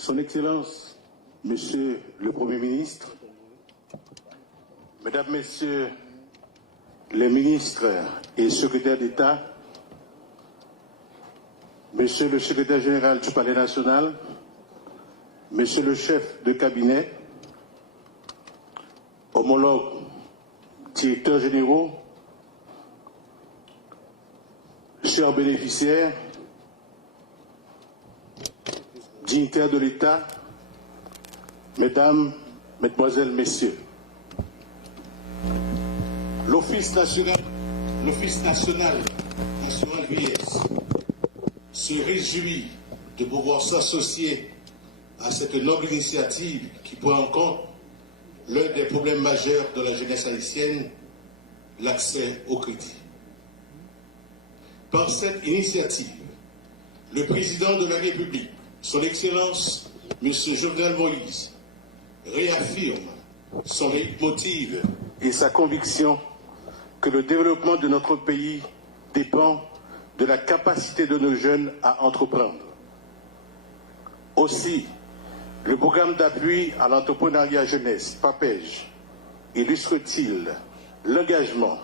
Son Excellence, Monsieur le Premier ministre, Mesdames, Messieurs les ministres et secrétaires d'État, Monsieur le secrétaire général du Palais national, Monsieur le chef de cabinet, homologues, directeurs généraux, chers bénéficiaires, dignitaires de l'État, Mesdames, Mesdemoiselles, Messieurs, l'Office national vieillesse se réjouit de pouvoir s'associer à cette noble initiative qui prend en compte l'un des problèmes majeurs de la jeunesse haïtienne, l'accès au crédit. Par cette initiative, le président de la République, son Excellence, M. Jovenel Moïse, réaffirme son leitmotiv et sa conviction que le développement de notre pays dépend de la capacité de nos jeunes à entreprendre. Aussi, le programme d'appui à l'entrepreneuriat jeunesse, PAPEJ, illustre-t-il l'engagement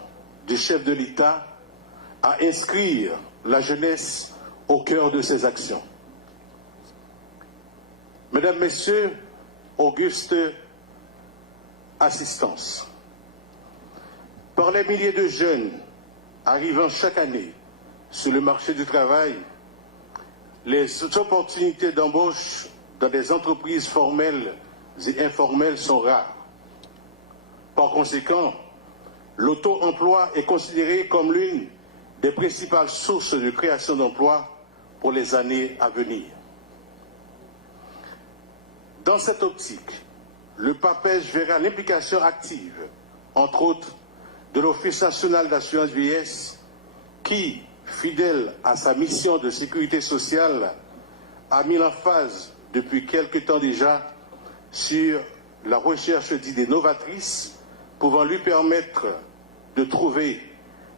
du chef de l'État à inscrire la jeunesse au cœur de ses actions. Mesdames, Messieurs, auguste assistance. Par les milliers de jeunes arrivant chaque année sur le marché du travail, les opportunités d'embauche dans des entreprises formelles et informelles sont rares. Par conséquent, l'auto-emploi est considéré comme l'une des principales sources de création d'emplois pour les années à venir. Dans cette optique, le PAPEJ verra l'implication active, entre autres, de l'Office national d'assurance vieillesse qui, fidèle à sa mission de sécurité sociale, a mis l'emphase depuis quelque temps déjà sur la recherche d'idées novatrices pouvant lui permettre de trouver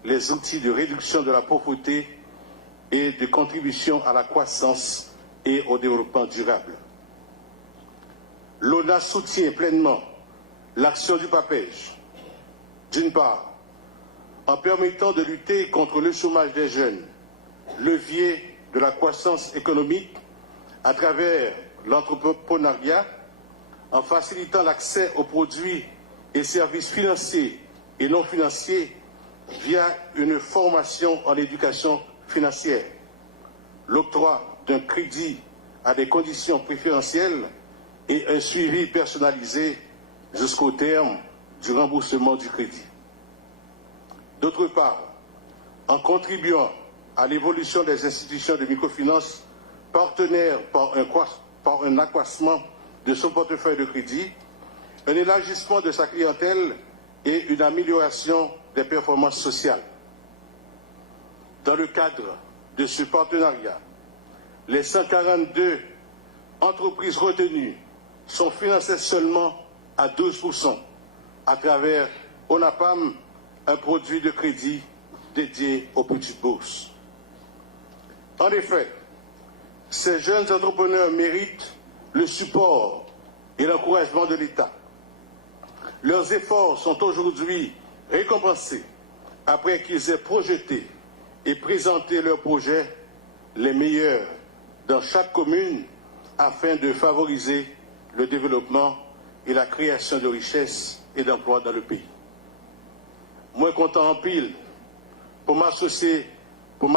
les outils de réduction de la pauvreté et de contribution à la croissance et au développement durable. L'ONA soutient pleinement l'action du PAPEJ, d'une part, en permettant de lutter contre le chômage des jeunes, levier de la croissance économique à travers l'entrepreneuriat, en facilitant l'accès aux produits et services financiers et non financiers via une formation en éducation financière, l'octroi d'un crédit à des conditions préférentielles et un suivi personnalisé jusqu'au terme du remboursement du crédit. D'autre part, en contribuant à l'évolution des institutions de microfinance partenaires par un accroissement de son portefeuille de crédit, un élargissement de sa clientèle et une amélioration des performances sociales. Dans le cadre de ce partenariat, les 142 entreprises retenues sont financées seulement à 12% à travers ONAPAM, un produit de crédit dédié aux petites bourses. En effet, ces jeunes entrepreneurs méritent le support et l'encouragement de l'État. Leurs efforts sont aujourd'hui récompensés après qu'ils aient projeté et présenté leurs projets les meilleurs dans chaque commune afin de favoriser le développement et la création de richesses et d'emplois dans le pays. Moi, content en pile pour m'associer dans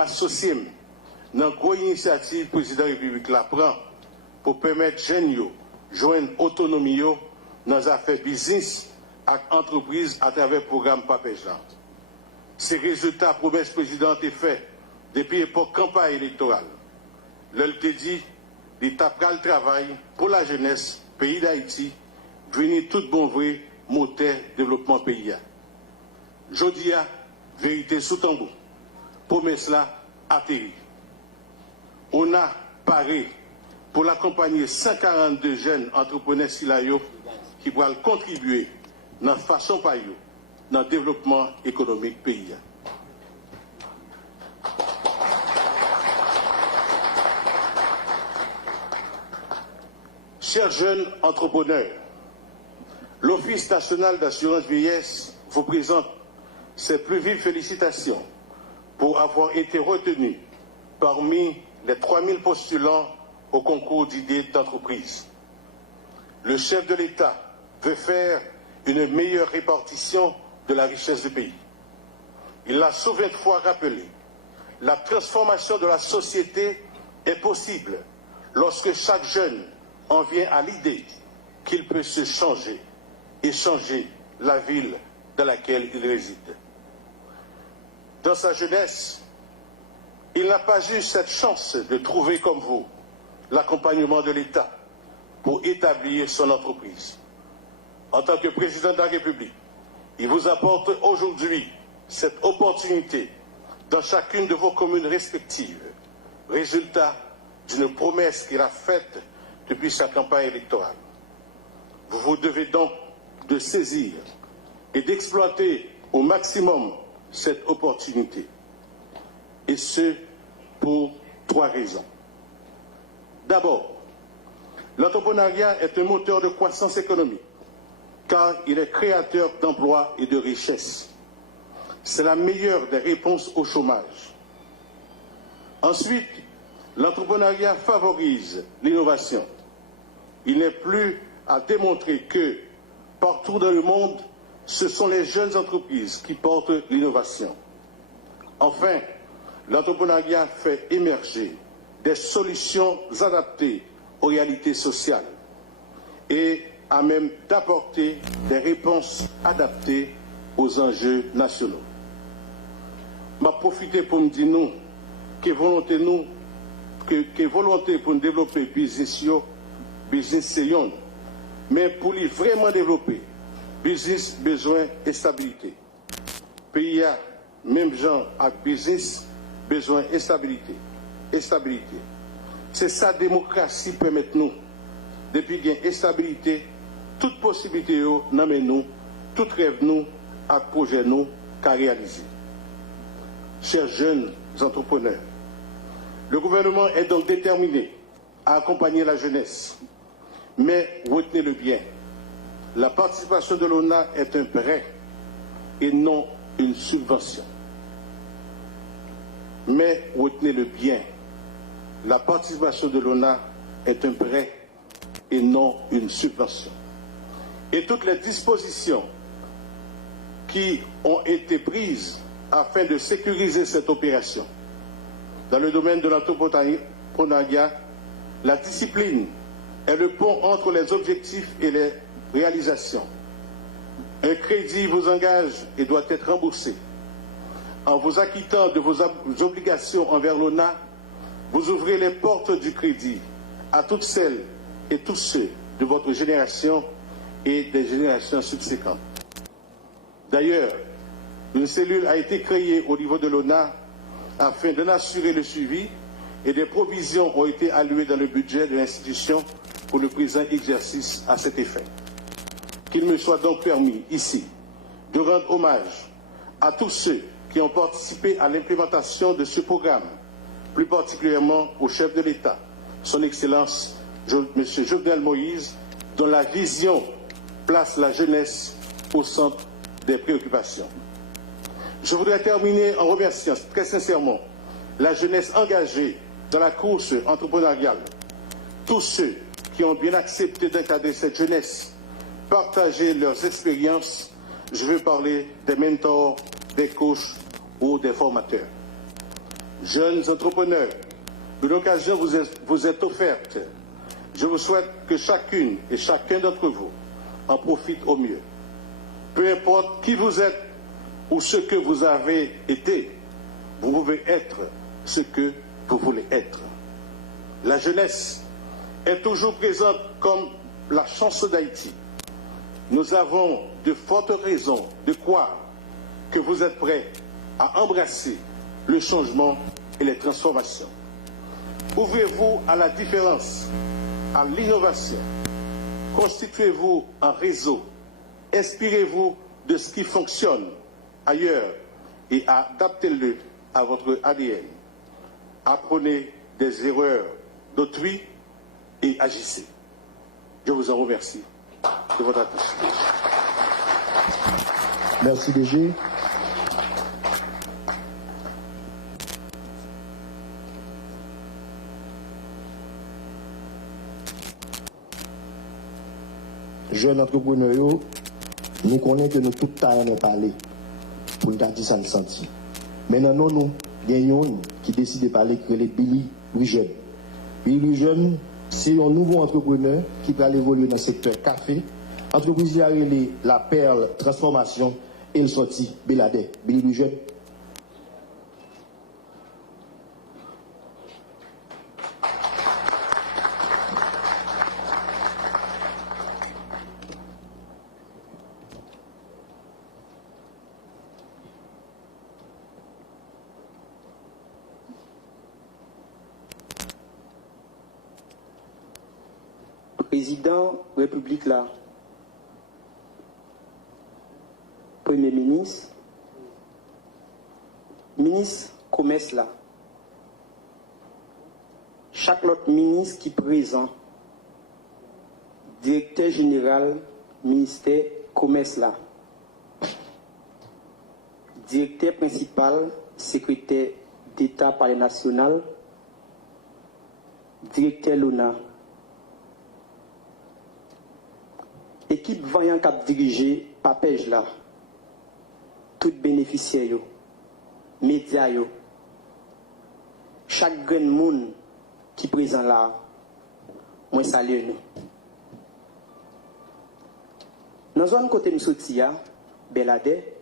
une grosse initiative que le président de la République la prend pour permettre aux jeunes de joindre autonomie dans les affaires business et entreprises à travers le programme PAPEJ. Ces résultats, promesses présidentes, est fait depuis l'époque campagne électorale. L'elle te dit, l'État prend le travail pour la jeunesse, pays d'Haïti, venir tout bon vrai, moteur développement pays. Jodia, vérité sous tambour. Promesse là, atterri. On a paré pour l'accompagner 142 jeunes entrepreneurs silayo qui vont contribuer dans la façon par eux, dans le développement économique pays. Chers jeunes entrepreneurs, l'Office national d'assurance vieillesse vous présente ses plus vives félicitations pour avoir été retenu parmi les 3000 postulants au concours d'idées d'entreprise. Le chef de l'État veut faire une meilleure répartition de la richesse du pays. Il l'a souvent fois rappelé, la transformation de la société est possible lorsque chaque jeune en vient à l'idée qu'il peut se changer et changer la ville dans laquelle il réside. Dans sa jeunesse, il n'a pas eu cette chance de trouver comme vous l'accompagnement de l'État pour établir son entreprise. En tant que président de la République, il vous apporte aujourd'hui cette opportunité dans chacune de vos communes respectives, résultat d'une promesse qu'il a faite depuis sa campagne électorale. Vous vous devez donc de saisir et d'exploiter au maximum cette opportunité. Et ce, pour 3 raisons. D'abord, l'entrepreneuriat est un moteur de croissance économique, car il est créateur d'emplois et de richesses. C'est la meilleure des réponses au chômage. Ensuite, l'entrepreneuriat favorise l'innovation. Il n'est plus à démontrer que, partout dans le monde, ce sont les jeunes entreprises qui portent l'innovation. Enfin, l'entrepreneuriat fait émerger des solutions adaptées aux réalités sociales et à même d'apporter des réponses adaptées aux enjeux nationaux. M'a profité pour me dire nous que volonté pour nous développer business c'est yon, mais pour les vraiment développer business besoin de stabilité. Pays a même gens à business besoin de stabilité. C'est ça démocratie permet nous depuis qu'il y a stabilité, toute possibilité n'amène nous, tout rêve nous à projet nous qu'à réaliser. Chers jeunes entrepreneurs, le gouvernement est donc déterminé à accompagner la jeunesse. Mais retenez-le bien, la participation de l'ONA est un prêt et non une subvention. Mais retenez-le bien, la participation de l'ONA est un prêt et non une subvention. Et toutes les dispositions qui ont été prises afin de sécuriser cette opération, dans le domaine de l'entrepreneuriat, la discipline est le pont entre les objectifs et les réalisations. Un crédit vous engage et doit être remboursé. En vous acquittant de vos obligations envers l'ONA, vous ouvrez les portes du crédit à toutes celles et tous ceux de votre génération et des générations subséquentes. D'ailleurs, une cellule a été créée au niveau de l'ONA afin d'en assurer le suivi et des provisions ont été allouées dans le budget de l'institution pour le présent exercice à cet effet. Qu'il me soit donc permis, ici, de rendre hommage à tous ceux qui ont participé à l'implémentation de ce programme, plus particulièrement au chef de l'État, son Excellence M. Jovenel Moïse, dont la vision place la jeunesse au centre des préoccupations. Je voudrais terminer en remerciant très sincèrement la jeunesse engagée dans la course entrepreneuriale, tous ceux qui ont bien accepté d'encadrer cette jeunesse, partager leurs expériences. Je veux parler des mentors, des coachs ou des formateurs. Jeunes entrepreneurs, une occasion vous est offerte. Je vous souhaite que chacune et chacun d'entre vous en profite au mieux. Peu importe qui vous êtes ou ce que vous avez été, vous pouvez être ce que vous voulez être. La jeunesse est toujours présente comme la chance d'Haïti. Nous avons de fortes raisons de croire que vous êtes prêts à embrasser le changement et les transformations. Ouvrez-vous à la différence, à l'innovation. Constituez-vous un réseau. Inspirez-vous de ce qui fonctionne ailleurs et adaptez-le à votre ADN. Apprenez des erreurs d'autrui et agissez. Je vous en remercie de votre attention. Merci DG. Jeunes entrepreneurs, nous connaissons que nous tout le temps parler pour nous dire ça nous sentir. Maintenant, nous gagnons qui décide de parler que les Billy Louis Jeune. Billy Louis Jeune, c'est un nouveau entrepreneur qui va évoluer dans le secteur café. Entreprise qui a la Perle Transformation et le sorti Béladé. Billy Louis Jeune. Président République là, Premier ministre, ministre Commerce là, chaque autre ministre qui est présent, directeur général, ministère Commerce là, directeur principal, secrétaire d'État palais national, directeur l'ONA, équipe vaillant cap dirigé Papège là, tout bénéficiaire, médias, chaque grand monde qui est présent là, moi salue nous. Dans la zone côté Msoutia, Béladé,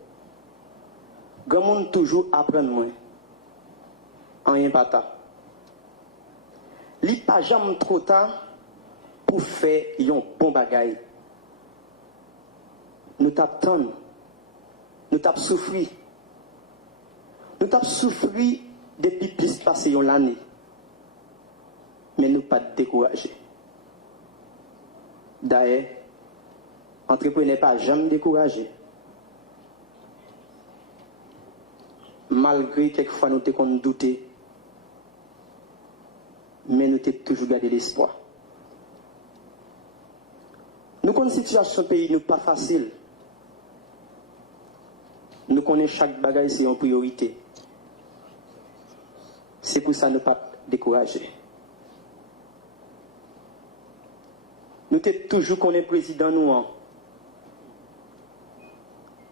grand monde toujours apprend moi, en rien pas ta. Li pas jamais trop tard pour faire un bon bagay. Nous t'attendons, nous t'avons souffert. Nous t'avons souffert depuis plus passé l'année. Mais nous pas découragés. D'ailleurs, entrepreneur pas jamais découragé. Malgré quelquefois nous t'avons douté, mais nous t'avons toujours gardé l'espoir. Nous connaissons la situation du pays, nous pas facile. Nous connaissons chaque bagaille, c'est une priorité. C'est pour ça que nous ne pas décourager. Nous sommes toujours connaissons président nous,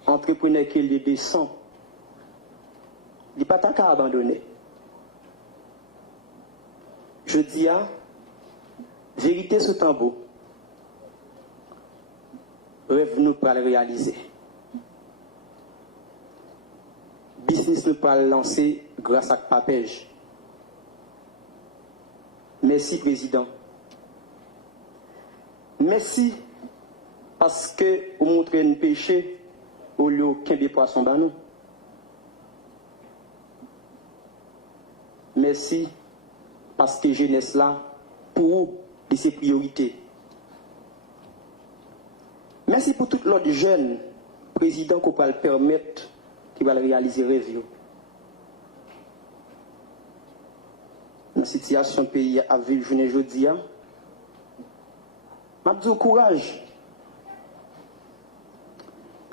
entrepreneur qui est descend. Il n'est pas tant qu'à abandonner. Je dis à vérité sous tambour. Rêve nous pour le réaliser. Business nous pour le lancer grâce à Papège. Merci président. Merci parce que vous montrez un péché au lieu qu'un des poissons banou. Merci parce que jeunesse là pour vous de ses priorités. Merci pour tout l'autre jeune président qui va le permettre, qui va le réaliser rêve. Dans la situation du pays à vivre journée aujourd'hui, je dis courage.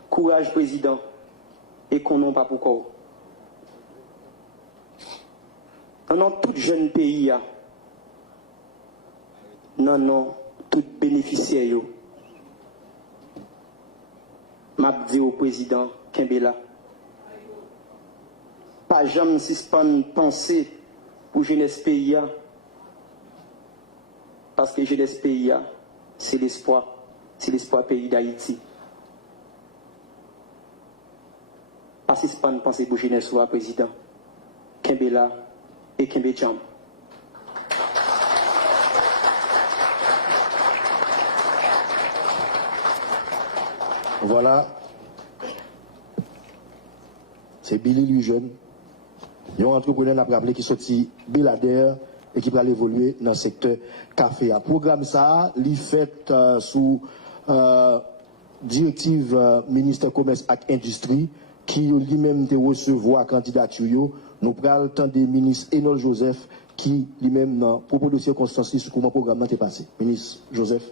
Courage président. Et qu'on n'a pas pourquoi. Dans tout jeune pays, non, tout bénéficiaire. Je dis au président Kembela, pas jamais suspendre penser pour jeunesse pays, parce que jeunesse pays, c'est l'espoir pays d'Haïti. Pas suspendre penser pour jeunesse président Kembela et Kembe Cham. Voilà. C'est Billy Louis Jeune. Il y a un entrepreneur qui a rappelé qui sorti Béladère et qui va évoluer dans le secteur café. Le programme ça, il fait sous directive ministre commerce et industrie qui lui-même de recevoir candidature. Nous prenons le temps des ministres Enol Joseph qui lui-même, dans propos de circonstances, sur comment le programme est passé. Ministre Joseph.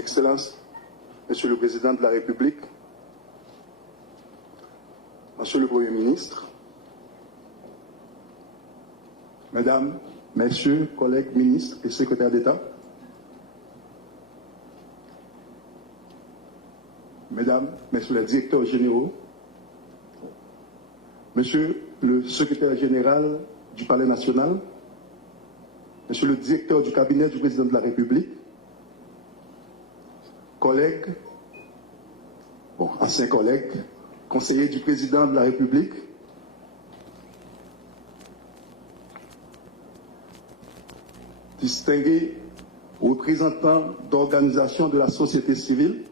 Excellences, Monsieur le Président de la République, Monsieur le Premier ministre, Mesdames, Messieurs, collègues ministres et secrétaires d'État, Mesdames, Messieurs les directeurs généraux, Monsieur le secrétaire général du Palais national, Monsieur le directeur du cabinet du Président de la République, collègues, anciens collègues, conseillers du Président de la République, distingués représentants d'organisations de la société civile,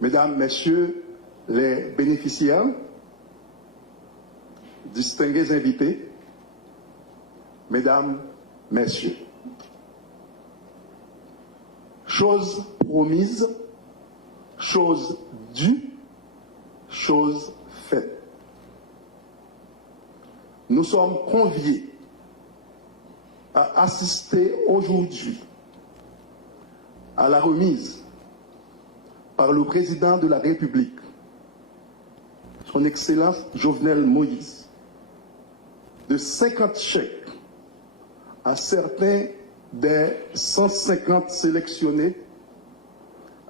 Mesdames, Messieurs les bénéficiaires, distingués invités, Mesdames, Messieurs. Chose promise, chose due, chose faite. Nous sommes conviés à assister aujourd'hui à la remise par le président de la République, son Excellence Jovenel Moïse, de 50 chèques à certains des 150 sélectionnés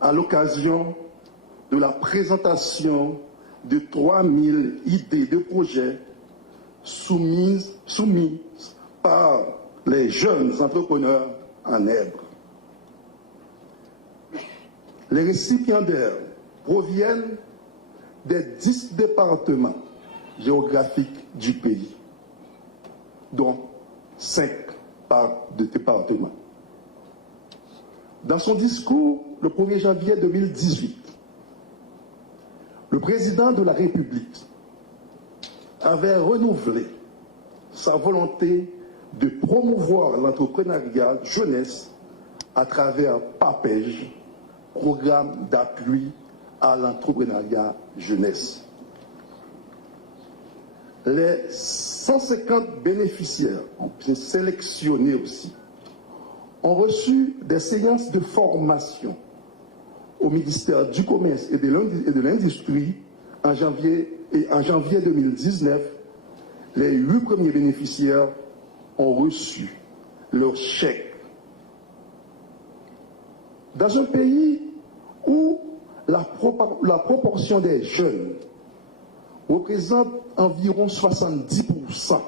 à l'occasion de la présentation de 3000 idées de projets soumises par les jeunes entrepreneurs en Èbre. Les récipiendaires proviennent des 10 départements géographiques du pays, dont 5 par département. Dans son discours le 1er janvier 2018, le président de la République avait renouvelé sa volonté de promouvoir l'entrepreneuriat jeunesse à travers PAPEJ, Programme d'appui à l'entrepreneuriat jeunesse. Les 150 bénéficiaires, sélectionnés aussi, ont reçu des séances de formation au ministère du Commerce et de l'Industrie en janvier 2019. Les 8 premiers bénéficiaires ont reçu leur chèque. Dans un pays où la proportion des jeunes représente environ 70%,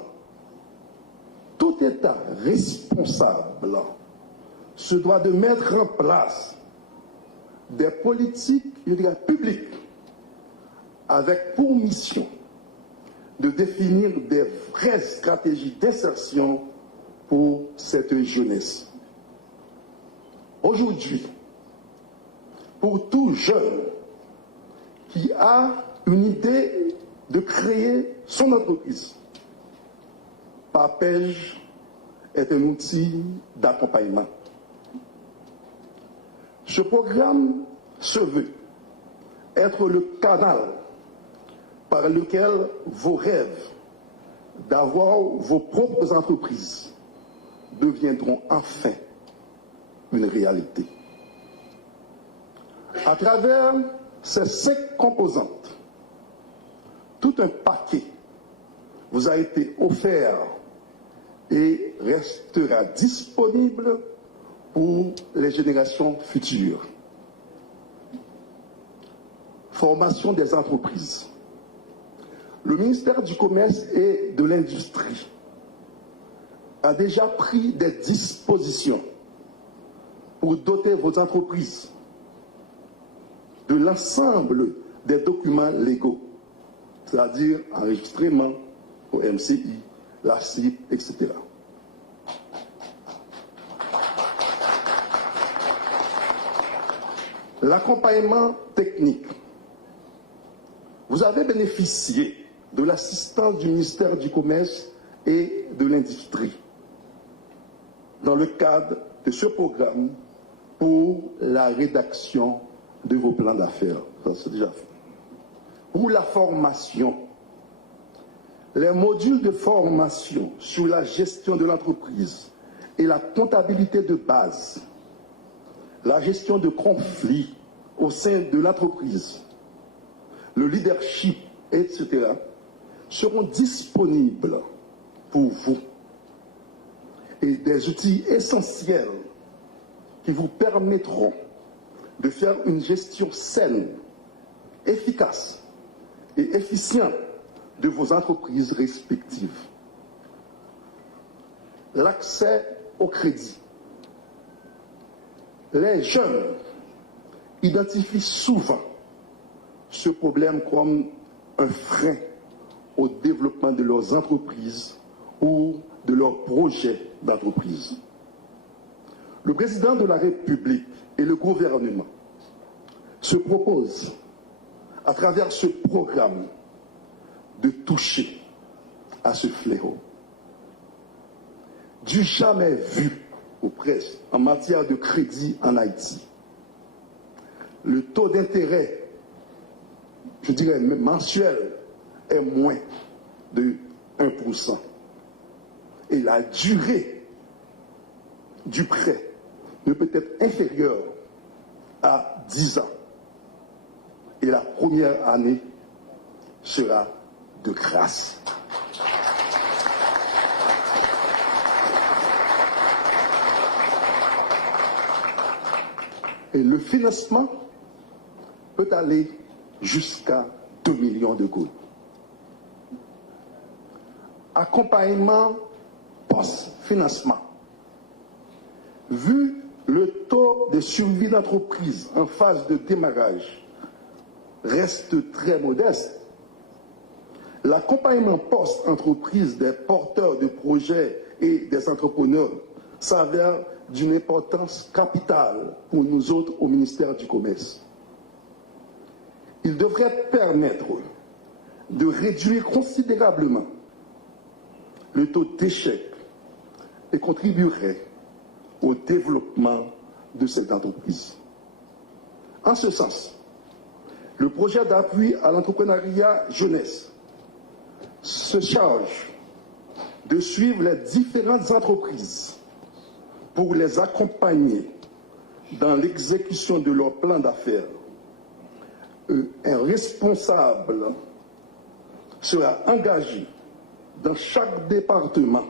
tout État responsable se doit de mettre en place des politiques publiques avec pour mission de définir des vraies stratégies d'insertion pour cette jeunesse. Aujourd'hui, pour tout jeune qui a une idée de créer son entreprise, PAPEJ est un outil d'accompagnement. Ce programme se veut être le canal par lequel vos rêves d'avoir vos propres entreprises deviendront enfin une réalité. À travers ces 5 composantes, tout un paquet vous a été offert et restera disponible pour les générations futures. Formation des entreprises. Le ministère du Commerce et de l'Industrie a déjà pris des dispositions pour doter vos entreprises de l'ensemble des documents légaux, c'est-à-dire enregistrement au MCI, la CIP, etc. L'accompagnement technique. Vous avez bénéficié de l'assistance du ministère du Commerce et de l'Industrie dans le cadre de ce programme pour la rédaction de vos plans d'affaires. Ça, c'est déjà fait. Pour la formation, les modules de formation sur la gestion de l'entreprise et la comptabilité de base la gestion de conflits au sein de l'entreprise, le leadership, etc., seront disponibles pour vous. Et des outils essentiels qui vous permettront de faire une gestion saine, efficace et efficiente de vos entreprises respectives. L'accès au crédit. Les jeunes identifient souvent ce problème comme un frein au développement de leurs entreprises ou de leurs projets d'entreprise. Le président de la République et le gouvernement se proposent, à travers ce programme, de toucher à ce fléau. Du jamais vu, ou presque, en matière de crédit en Haïti. Le taux d'intérêt, je dirais mensuel, est moins de 1%. Et la durée du prêt ne peut être inférieure à 10 ans. Et la première année sera de grâce. Et le financement peut aller jusqu'à 2 millions de gouttes. Accompagnement post-financement. Vu le taux de survie d'entreprise en phase de démarrage reste très modeste, l'accompagnement post-entreprise des porteurs de projets et des entrepreneurs s'avère d'une importance capitale pour nous autres au ministère du Commerce. Il devrait permettre de réduire considérablement le taux d'échec et contribuerait au développement de cette entreprise. En ce sens, le projet d'appui à l'entrepreneuriat jeunesse se charge de suivre les différentes entreprises pour les accompagner dans l'exécution de leur plan d'affaires. Un responsable sera engagé dans chaque département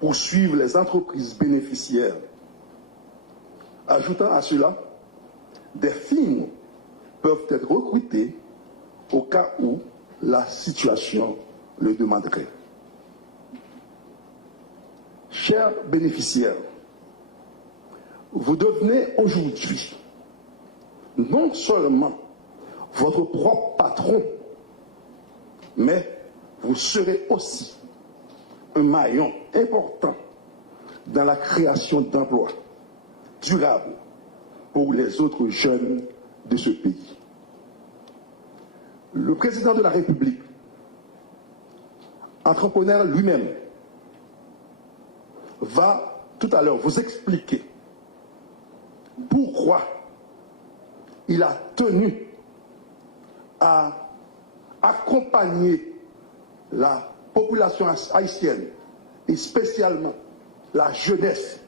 pour suivre les entreprises bénéficiaires. Ajoutant à cela, des firmes peuvent être recrutées au cas où la situation le demanderait. Chers bénéficiaires, vous devenez aujourd'hui non seulement votre propre patron, mais vous serez aussi un maillon important dans la création d'emplois durables pour les autres jeunes de ce pays. Le président de la République, entrepreneur lui-même, va tout à l'heure vous expliquer pourquoi il a tenu à accompagner la population haïtienne et spécialement la jeunesse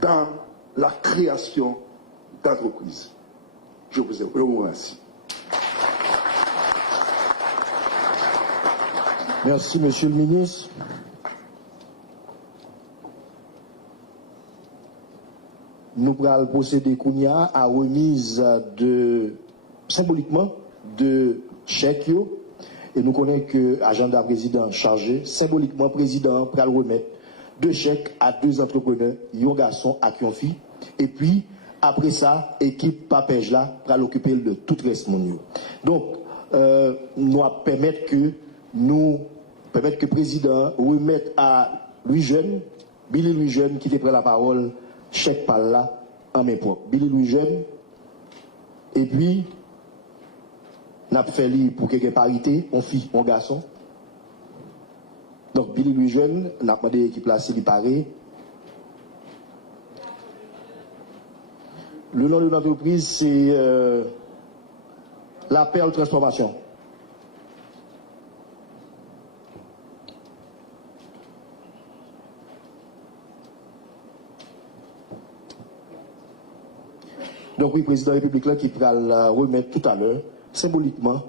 dans la création d'entreprises. Je vous remercie. Merci, Monsieur le ministre. Nous allons procéder à remise symboliquement de chèques. Et nous connaissons que l'agenda président chargé, symboliquement président pour remettre 2 chèques à 2 entrepreneurs, un garçon à une fille. Et puis, après ça, équipe Papège là, pour l'occuper de tout le reste monde. Donc, nous permettre que le président remette à Louis Jeune, Billy Louis Jeune, qui te prend la parole, chèque par là, en main propre. Billy Louis Jeune, et puis, n'a fait pour quelques parités, on fille, on garçon. Donc, Billy Louis Jeune, n'a demandé qui place les parés. Le nom de l'entreprise, c'est La Perle Transformation. Donc oui, président de la République là, qui va le remettre tout à l'heure, symboliquement,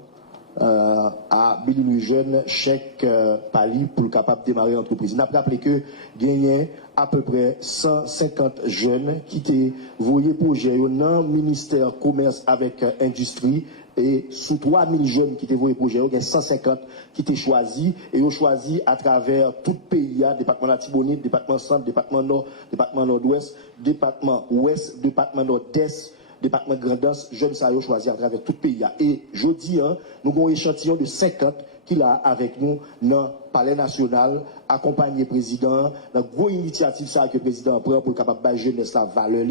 à Billy Louis Jeune, chèque pali pour le capable de démarrer l'entreprise. On a rappelé que gagné à peu près 150 jeunes qui étaient voyés projet dans le ministère commerce avec industrie et sous 3000 jeunes qui étaient voyés projet, il y a 150 qui étaient choisis et ils ont choisi à travers tout le pays, département Latibonite, département centre, département nord, département nord-ouest, département ouest, département nord-est, département Grandance, jeunes ça ont choisi à travers tout le pays. Et je dis, nous avons un échantillon de 50 qui est avec nous dans le palais national, accompagné le président, dans la grosse initiative ça que le président prend pour capable de jeunesse la valeur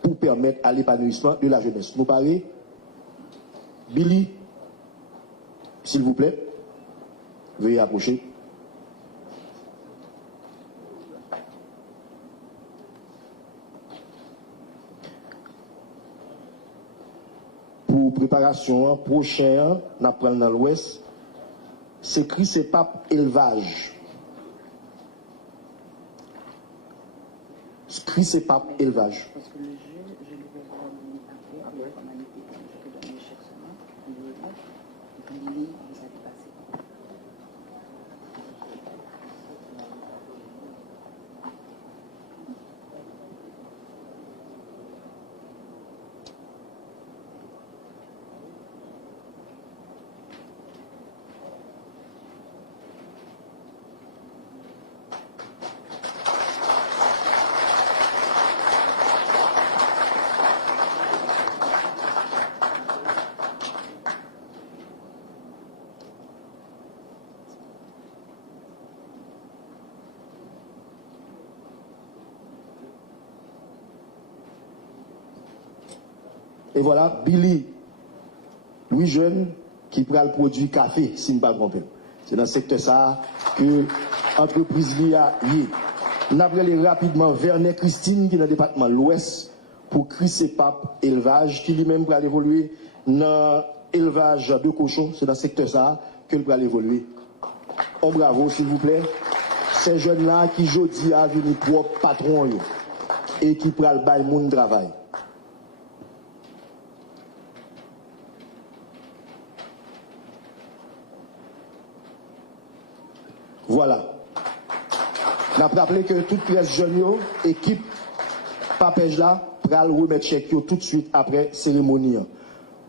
pour permettre à l'épanouissement de la jeunesse. Nous parlons, Billy, s'il vous plaît, veuillez approcher. Pour préparation prochaine, nous apprenons dans l'Ouest, c'est écrit c'est pas élevage. Écrit c'est pas élevage. Parce que le jeu, je le vais voir après, comme on était, je peux donner chaque semaine, et puis il est, ça dépassé. Et voilà, Billy, Louis Jeune, qui prend le produit café, si je ne me trompe pas. C'est dans ce secteur ça que l'entreprise a lié. On a appelé rapidement Vernet Christine, qui est dans le département de l'Ouest, pour Chris Pape élevage, qui lui-même va évoluer dans l'élevage de cochons. C'est dans ce secteur ça que va évoluer. On bravo, s'il vous plaît. Ces jeunes-là qui, jeudi, a venu propre patron et qui prend le bail moun travail. Voilà. On a rappelé que toute presse jeune, équipe Papège là, pral remettre chèque tout de suite après cérémonie.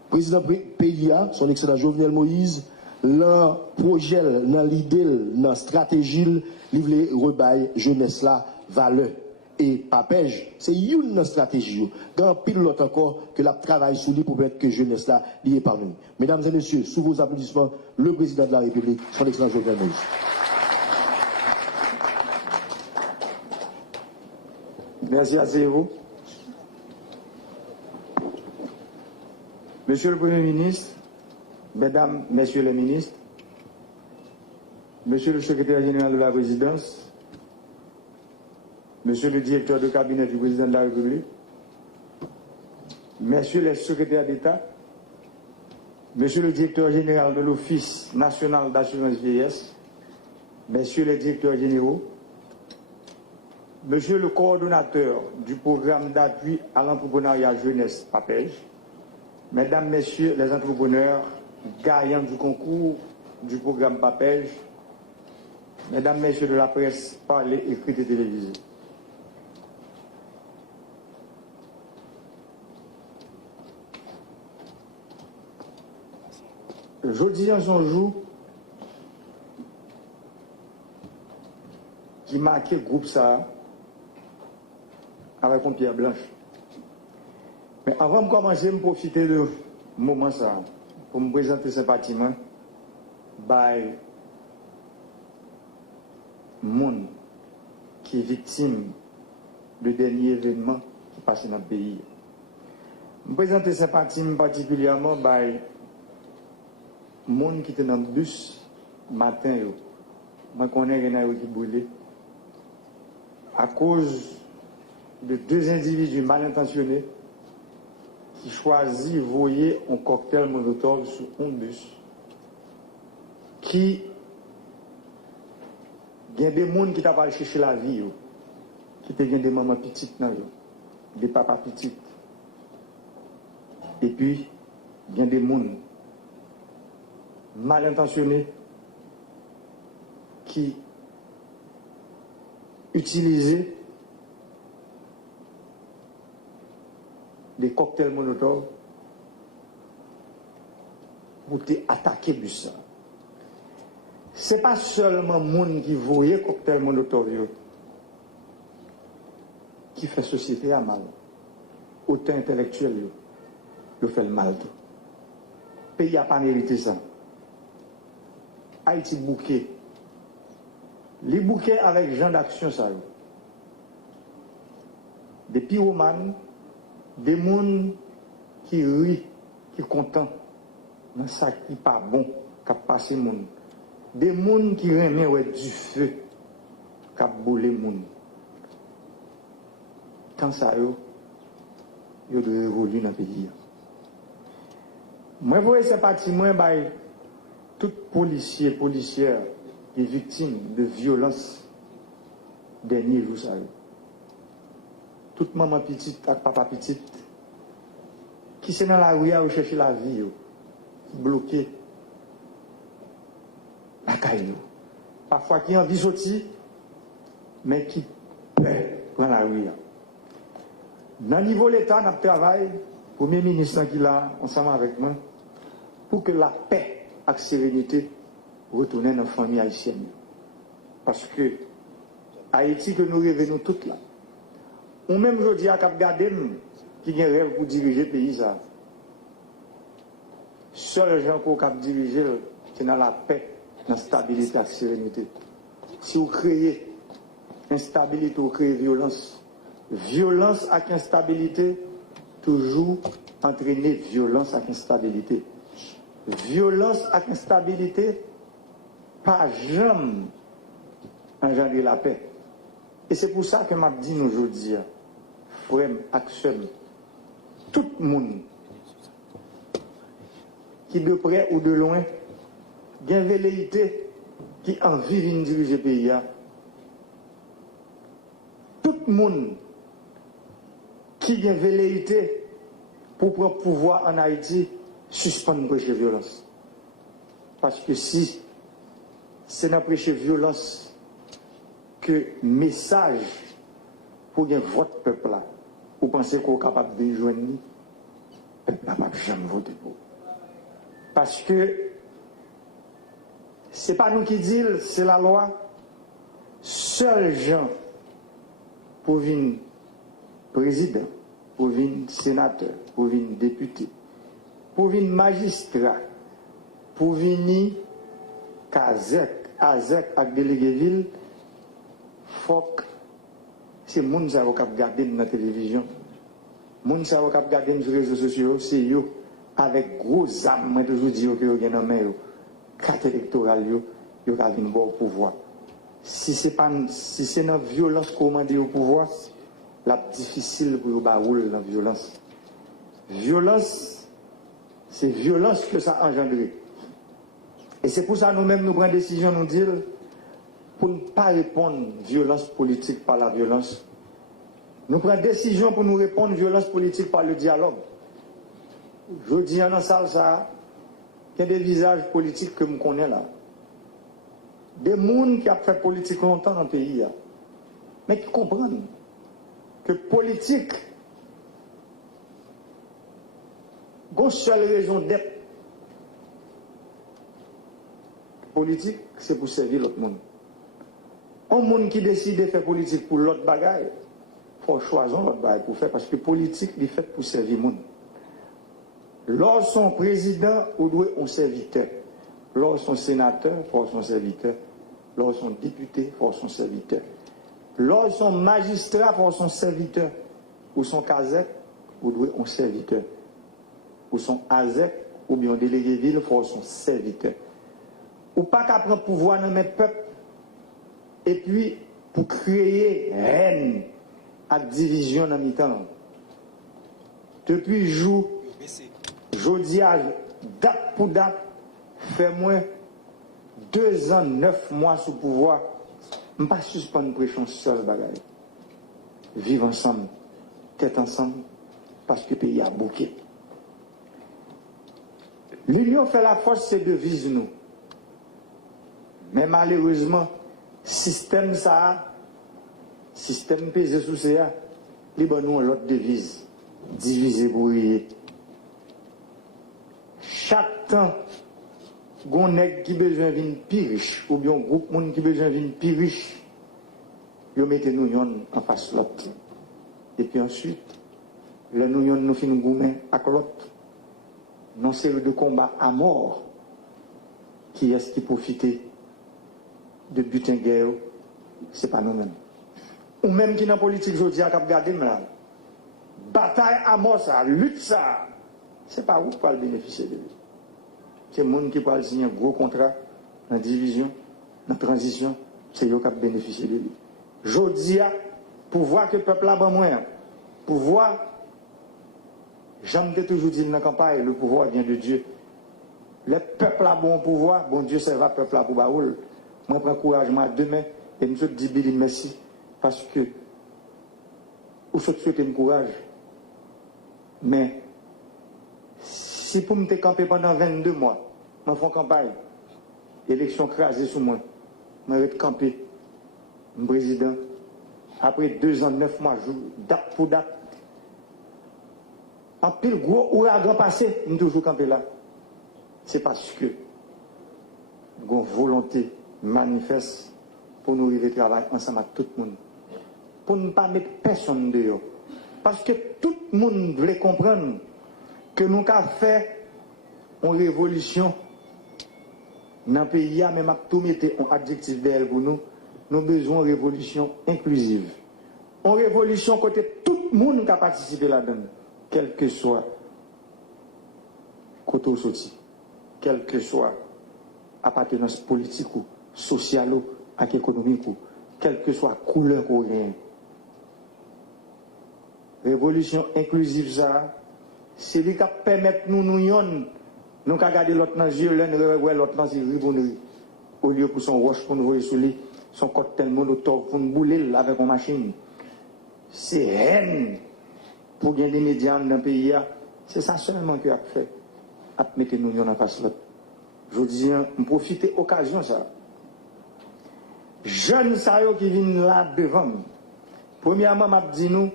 Président pays, son excellent Jovenel Moïse, le projet, dans l'idée, dans la stratégie, livrer rebaille jeunesse là, valeur. Et Papège, c'est une stratégie. Grand pilote encore que la travail sous lui pour permettre que jeunesse là, lié par nous. Mesdames et messieurs, sous vos applaudissements, le président de la République, son excellent Jovenel Moïse. Merci à vous. Monsieur le Premier ministre, Mesdames, Messieurs les ministres, Monsieur le secrétaire général de la présidence, Monsieur le directeur de cabinet du président de la République, Messieurs les secrétaires d'État, Monsieur le directeur général de l'Office national d'assurance vieillesse, Messieurs les directeurs généraux, Monsieur le coordonnateur du programme d'appui à l'entrepreneuriat jeunesse Papège, Mesdames, Messieurs les entrepreneurs, gagnants du concours du programme Papège, Mesdames, Messieurs de la presse, parlée, écrite et télévisée. Jeudi en son jour qui marquait le groupe ça avec une pierre blanche. Mais avant de commencer, je vais profiter de ce moment ça pour me présenter sympathiquement par monde qui est victime de dernier événement qui passe dans notre pays. Je me présenter sympathiquement particulièrement par monde qui était dans le bus matin. Je connais quelqu'un qui brûlait à cause de deux individus mal intentionnés qui choisissent de voyer un cocktail molotov sur un bus qui il y a des gens qui t'ont chercher la vie, qui ont des mamans petites, des papas petites. Et puis, il y a des gens mal intentionnés qui utilisent des cocktails Molotov pour attaquer le bus. Ce n'est pas seulement les gens qui voyaient cocktail Molotov qui fait société à mal. Autant intellectuel, il fait le mal. Le pays n'a pas mérité ça. Haïti bouquet. Les bouquets avec gens d'action, ça. Des pyromanes, des gens qui rient, qui sont contents. Mais ça qui n'est pas bon, qui a passé le monde. Des gens qui remettent du feu, qui a boulé le monde. Quand ça y a de évoluer dans le pays. Moi, je vois ces partis, moi, tout policier, policière qui est victime de violence dernier jour, ça. Toute maman petite, papa petite, qui sont dans la rue à rechercher la vie, bloqué, la caillou. Parfois qui ont envie de sortir, mais qui peut prendre la rue. Dans le niveau de l'État, nous travaillons, le Premier ministre qui est là, ensemble avec moi, pour que la paix et la sérénité retournent dans la famille haïtienne. Parce que Haïti, que nous rêvons toutes là, ou même aujourd'hui à Cap Gadem, qui a un rêve pour diriger le pays, ça. Seul gens qui ont dirigé, c'est dans la paix, dans la stabilité et la sérénité. Si vous créez instabilité, vous créez violence. Violence avec instabilité, toujours entraîner violence avec instabilité. Violence avec instabilité, pas jamais engendrer la paix. Et c'est pour ça que m'a dit aujourd'hui, frère, action, tout le monde qui de près ou de loin, a une velléité qui a envie de diriger le pays. Tout le monde qui a une velléité pour prendre pouvoir en Haïti, suspendre prêcher violence. Parce que si c'est dans prêcher violence que message pour un vote peuple là, vous pensez qu'on est capable de joindre, le peuple n'a pas jamais voté pour. Parce que ce n'est pas nous qui disons, c'est la loi. Seuls gens pour venir président, pour venir sénateur, pour venir député, pour venir magistrat, pour venir Kazek, Azek avec délégué ville, faut que c'est les gens qui regardent dans la télévision. Les gens qui regardent sur les réseaux sociaux, c'est eux avec gros âmes, moi toujours dire que vous avez dans main, carte électorale, vous avez un bon pouvoir. Si c'est dans la violence qu'on demande au pouvoir, c'est difficile pour vous rouler dans la violence. Violence, c'est violence que ça a engendré. Et c'est pour ça que nous-mêmes nous prenons décision, nous dire, pour ne pas répondre violence politique par la violence, nous prenons décision pour nous répondre violence politique par le dialogue. Je dis en salle ça, qu'il y a des visages politiques que je connais là. Des gens qui ont fait politique longtemps dans le pays, mais qui comprennent que politique, une seule raison d'être politique, c'est pour servir l'autre monde. Un monde qui décide de faire politique pour l'autre bagaille, il faut choisir l'autre bagaille pour faire, parce que politique est faite pour servir le monde. Lorsqu'on président, on doit un serviteur. Lorsqu'on sénateur, il faut son serviteur. Lorsqu'on député, il faut son serviteur. Lorsqu'on magistrat, il faut son serviteur. Ou son Kazek, on doit un serviteur. Ou son Azek, ou bien délégué ville, il faut son serviteur. Ou pas qu'à prendre pouvoir dans mes peuples, et puis pour créer haine et division dans mes temps. Depuis jour, jeudi à date pour date, fait moins 2 ans, 9 mois sous pouvoir, je ne pas suspendre pression seul bagaille. Vivre ensemble, tête ensemble, parce que le pays a bouqué. L'union fait la force, c'est devise nous. Mais malheureusement, système ça, système pesé sous ça, les bon nous l'autre devise, diviser pour rire. Chaque temps, gon nèg qui besoin d'une plus riche, ou bien un groupe monde qui besoin d'une plus riche, yo mettez nous yon en face l'autre. Et puis ensuite, le nous yon nous fin goumen avec l'autre. Non série de combat à mort, qui est-ce qui profitait de butin guerre, c'est pas nous-mêmes. Ou même qui dans la politique, je dis à cap garder là. Bataille à mort ça, lutte ça, c'est pas où pour le bénéficier de lui. C'est le monde qui peut signer un gros contrat en division, en transition, c'est eux qui ont bénéficié de lui. Je dis pour voir que le peuple a bon moyen, pour voir, j'aime toujours dire dans la campagne, le pouvoir vient de Dieu. Le peuple a bon pouvoir, bon Dieu ça va le peuple a pour baoul. Moi je prends courage demain et je dis Billy merci parce que vous souhaitez un courage. Mais si pour me camper pendant 22 mois, je fais campagne, élection crasée sous moi, je vais camper, mon président, après 2 ans, 9 mois, date pour date, en pile gros ouragan passé, je suis toujours campé là. C'est parce que nous avons une volonté manifeste pour nous arriver à travailler ensemble avec tout le monde. Pour ne pas mettre personne dehors. Parce que tout le monde voulait comprendre que nous avons fait une révolution dans le pays, même à tout mettre un adjectif d'elle pour nous, nous avons besoin d'une révolution inclusive. Une révolution côté tout le monde qui a participé là-dedans, quel que soit côté où sorti, quelle que soit appartenance politique ou sociale ou économique ou quelle que soit couleur ou rien. Révolution inclusive ça, c'est lui qui permet nous garder l'autre dans les yeux, l'autre dans les yeux, au lieu pour son roche pour nous voir sur lui, son cocktail molotov pour nous bouler avec une machine. C'est haine pour gagner des médias dans le pays. C'est ça seulement qu'il a fait. À mettre nous en face l'autre. Je dis, on profite de l'occasion ça. Jeunes qui viennent là devant. Premièrement, je dis nous,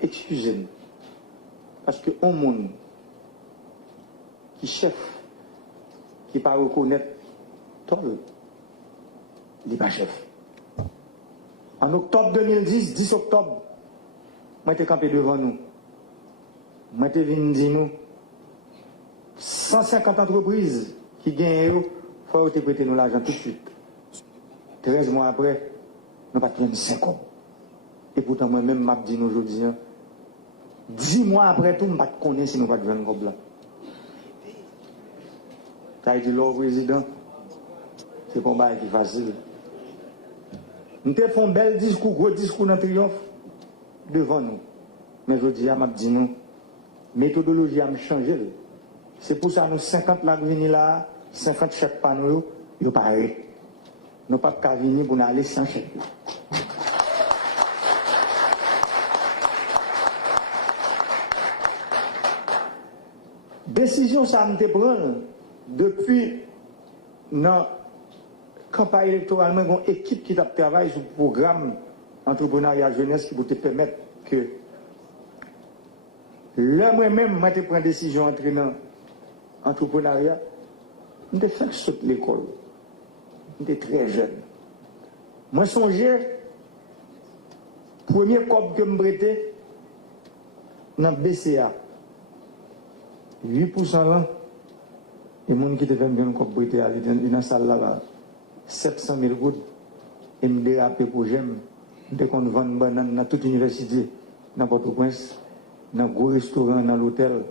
excusez-nous. Parce que un monde qui chef, qui ne pas reconnaître Tol, il n'est pas chef. En octobre 2010, 10 octobre, moi j'étais campé devant nous. Moi j'étais venu dire nous, 150 entreprises qui gagnent, il faut prêter nous l'argent tout de suite. 13 mois après, nous n'avons pas 5 ans. Et pourtant, moi-même, je dis aujourd'hui, 10 mois après tout, je ne connais pas si nous n'avons pas de blanc. Ça a dit, le président, c'est pas mal qui est facile. Nous avons fait un bel discours, gros discours dans le triomphe devant nous. Mais je dis, je dis nous, méthodologie a changé. C'est pour ça que nous 50 là venir là, 50 chèques par nous, ils sont pareils. Nous n'avons pas de venir pour nous aller sans chèque. Décision, ça me prend depuis la campagne électorale, il y a une équipe qui travaille sur le programme entrepreneuriat jeunesse qui peut te permettre que là, moi-même, je prends une décision d'entrer dans l'entrepreneuriat, je fait sauter l'école. J'étais très jeune. Moi, songeais, premier cop que je me prêtais dans BCA. 8% là, et les gens qui te fait un cop prêté dans la salle là-bas, 700 000 gouttes, et me déraper pour j'aime. Dès qu'on vend une banane dans toute l'université, dans Port-au-Prince, dans un gros restaurant, dans l'hôtel,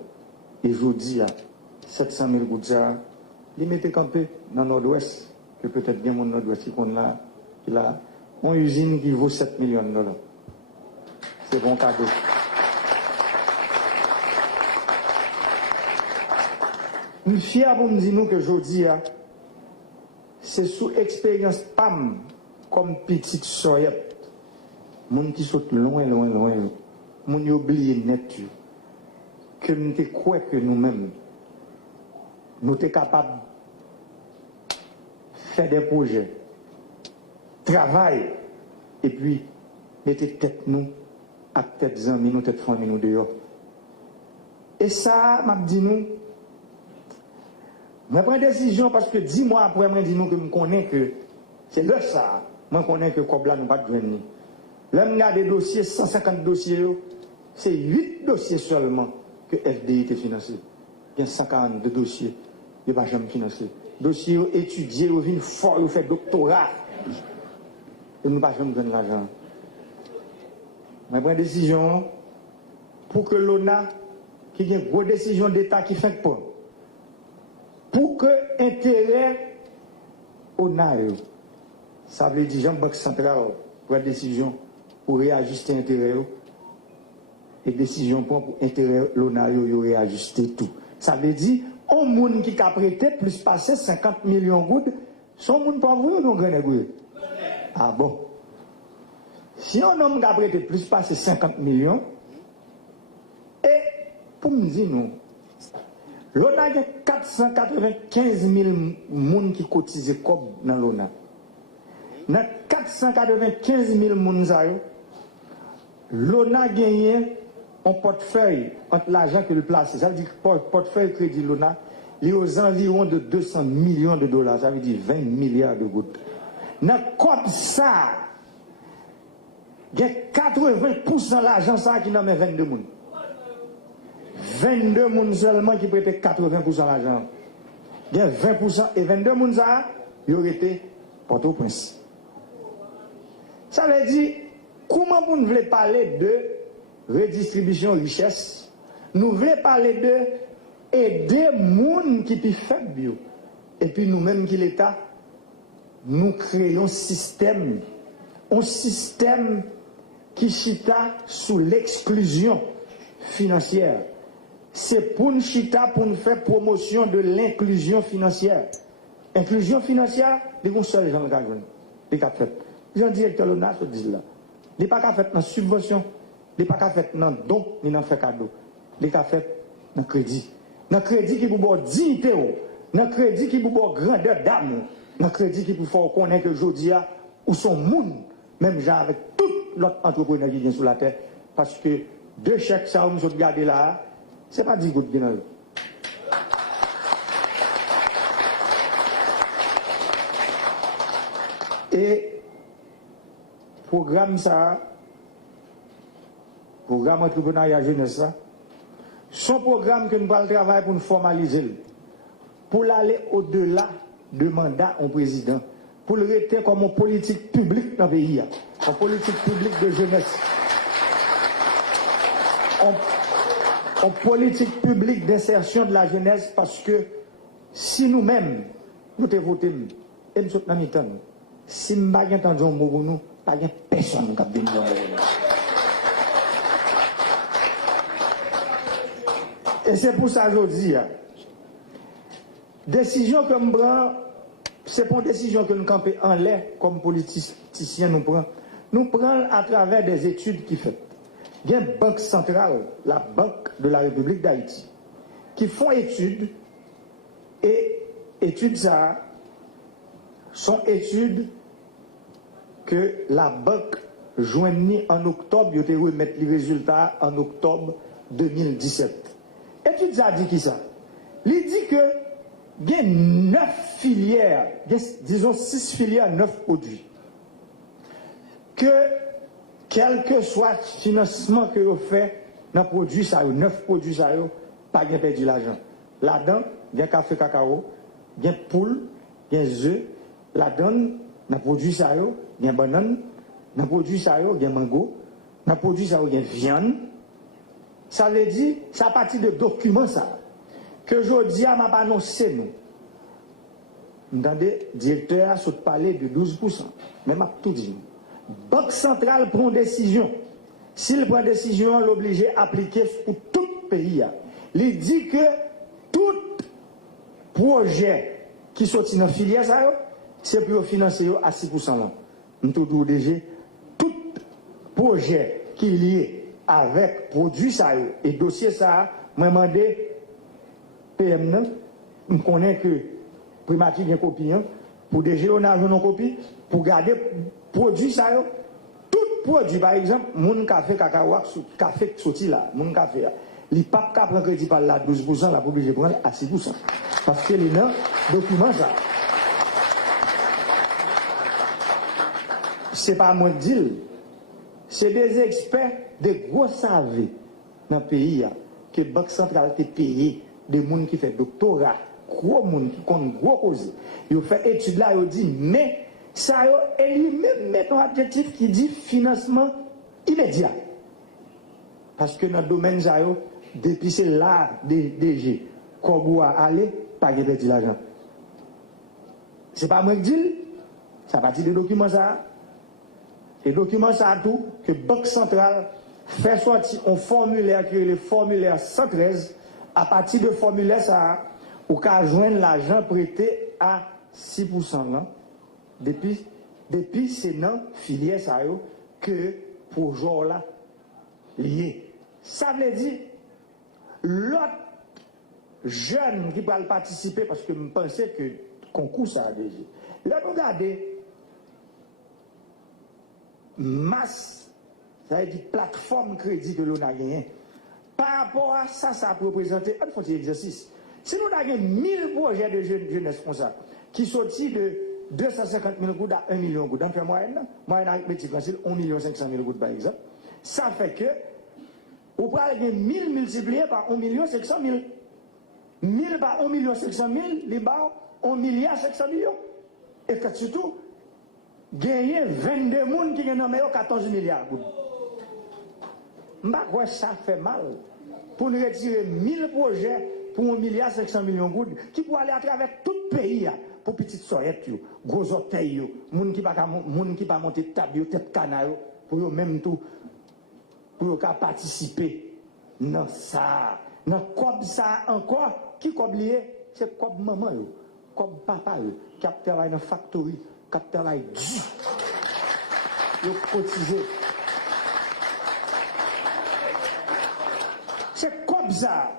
et je dis, 700 000 gouttes, ça, ils mettaient campé dans le nord-ouest, que peut-être bien mon nord-ouest, qui a une usine qui vaut 7 millions de dollars. C'est bon cadeau. Nous sommes fiers pour nous dire que aujourd'hui, c'est sous expérience PAM, comme petite soyette, les gens qui sautent loin, loin, loin, les gens qui oublient net, que nous te croyons que nous-mêmes, nous sommes capables de faire des projets, travailler, et puis mettre tête nous, à tête amis, nous, tête famille nous dehors. Et ça, m'a dit nous, je prends une décision parce que 10 mois après, je dis nous que je connais que c'est le ça. Je connais que comme là, nous ne pouvons pas de là, on a des dossiers, 150 dossiers, c'est 8 dossiers seulement que FDI était financé. Il y a 142 dossiers, il n'y a pas jamais financé. Dossiers étudiés, ils viennent fort, ils fait doctorat. Et nous ne pouvons pas jamais donner l'argent. Je prends une décision pour que l'ONA, qui a une grosse décision d'État qui fait pas, pour que l'intérêt ONA, ça veut dire que la Banque centrale prend une décision pour réajuster l'intérêt et décision pour intérêt l'ONA réajuster tout. Ça veut dire un monde qui a prêté plus passer 50 millions de gouttes, son monde pas vous non grand. Ah bon. Si un homme qui a prêté plus passer 50 millions, et pour me dire non, l'ONA a 495 000 personnes qui cotisent comme dans l'ONA. Dans 495 000 personnes, l'ONA a gagné un portefeuille entre l'argent que le place. Ça veut dire que le portefeuille crédit l'ONA est aux environs de 200 millions de dollars. Ça veut dire 20 milliards de gouttes. Dans comme ça, il y a 80% de l'argent qui n'a pas 22 personnes. 22 personnes seulement qui prêtent 80% de l'argent. Il y a 20% et 22 personnes, ils auraient été Port-au-Prince. Ça veut dire, comment vous voulez parler de redistribution de richesse? Nous voulons parler de aider les gens qui sont faibles. Et puis nous-mêmes qui l'État, nous créons un système qui chita sous l'exclusion financière. C'est pour nous chita pour nous faire promotion de l'inclusion financière. Inclusion financière, les gens seuls gens les cas fait. Les gens directeur de l'ONA se disent là. Les pas qu'à fait dans subvention, les pas qu'à fait dans don, ni dans fait cadeau. Les cas fait dans crédit. Dans crédit qui vous boit dignité, dans crédit qui vous boit grandeur d'âme, dans crédit qui vous fait connaître que aujourd'hui où sont monde, même genre avec tout l'autre entrepreneur qui vient sur la terre, parce que deux chèques ça vous regardez là, c'est pas 10 gouttes bien. Et programme ça, programme entrepreneuriat jeunesse ça, son programme que nous allons travailler pour nous formaliser, pour aller au-delà de mandat au président, pour le rester comme une politique publique dans le pays, en politique publique de jeunesse, en politique publique d'insertion de la jeunesse, parce que si nous-mêmes, nous te votons, et nous sommes dans le temps, si nous n'avons pas entendu un mot pour nous, pas personne qui a béni dans le monde. Et c'est pour ça que je dis, décision que nous prenons, ce n'est pas une décision que nous campons en l'air comme politiciens nous prenons. Nous prenons à travers des études qui font. Il y a une banque centrale, la Banque de la République d'Haïti, qui font études, et études ça sont études que la banque joignit en octobre, il a remettre les résultats en octobre 2017. Études ça dit qui ça? Il dit que il y a 9 filières, disons 6 filières, 9 produits. Que quel que soit le financement que vous faites dans les produits, 9 produits, pas bien perdu l'argent. Là-dedans, il y a café cacao, il y a poule, il y a œufs. Là-dedans, dans les produits, il y a banane, dans les produits, il y a mango, dans les produits, il y a viande. Ça veut dire, c'est à partir de documents, ça. Que je dis à ma annoncé, nous. Entendez, directeur a sauté parler de 12%. Mais m'a tout dit. Banque centrale prend décision. S'il prend décision, l'obligé à appliquer pour tout le pays. Il dit que tout projet qui sortit dans la filière, c'est pour financer à 6%. Nous avons dit tout projet qui est lié avec produit ça et dossier ça, m'a demandé PM On connaît que primature une copie, hein, pour des géonages non copie, pour garder produit ça, tout produit, par exemple, mon café cacahuète, café sorti là, mon café, il pas qu'à prendre crédit par là 12%, la obligé de prendre à 6%. Parce que les documents ça. C'est pas moi qui dis, c'est des experts, des gros savés dans le pays, que la Banque centrale a payé des gens qui font doctorat, gros gens qui comptent gros causes. Ils ont fait étude là, ils ont dit, mais ça, et lui-même met un objectif qui dit financement immédiat. Parce que dans le domaine, ça, depuis c'est là, DG, qu'on a aller, pas de petit l'argent. C'est pas moi qui dis, ça partit des documents, ça. Les documents, ça tout, que Banque centrale fait sortir un formulaire qui est le formulaire 113. À partir de formulaire, ça, on peut joindre l'argent prêté à 6%. Là. Depuis c'est dans filière, ça, que pour jour là, lié. Ça veut dire, l'autre jeune qui va participer, parce que je pensais que le concours, ça a déjà. Là, regardez, masse, ça veut dire plateforme crédit que l'on a gagné. Par rapport à ça, ça a représenté un faux exercice. Si nous avons 1000 projets de jeunesse comme ça, qui sortent de 250 000 gouttes à 1 million de gouttes, dans le moyenne, moyenne arithmétique, c'est 1 500 000 gouttes par exemple, ça fait que, vous prenez 1000 multiplié par 1 500 000. 1000 par 1 500 000, les barres, 1 milliard 500 millions. Et que surtout, gagner 22 personnes qui gagnent 14 milliards. Je ça fait mal. Pour nous retirer 1000 projets pour 1 milliard 500 millions de gouttes, qui pourraient aller à travers tout le pays, pour petites soyettes, gros orteils, gens qui ne pas monter table, tête canard, pour eux même tout, pour participer dans ça. Dans comme ça encore, qui comme lié, c'est comme maman, comme papa, qui a travaillé dans la factory, qui a travaillé dur, qui a cotisé. C'est comme ça.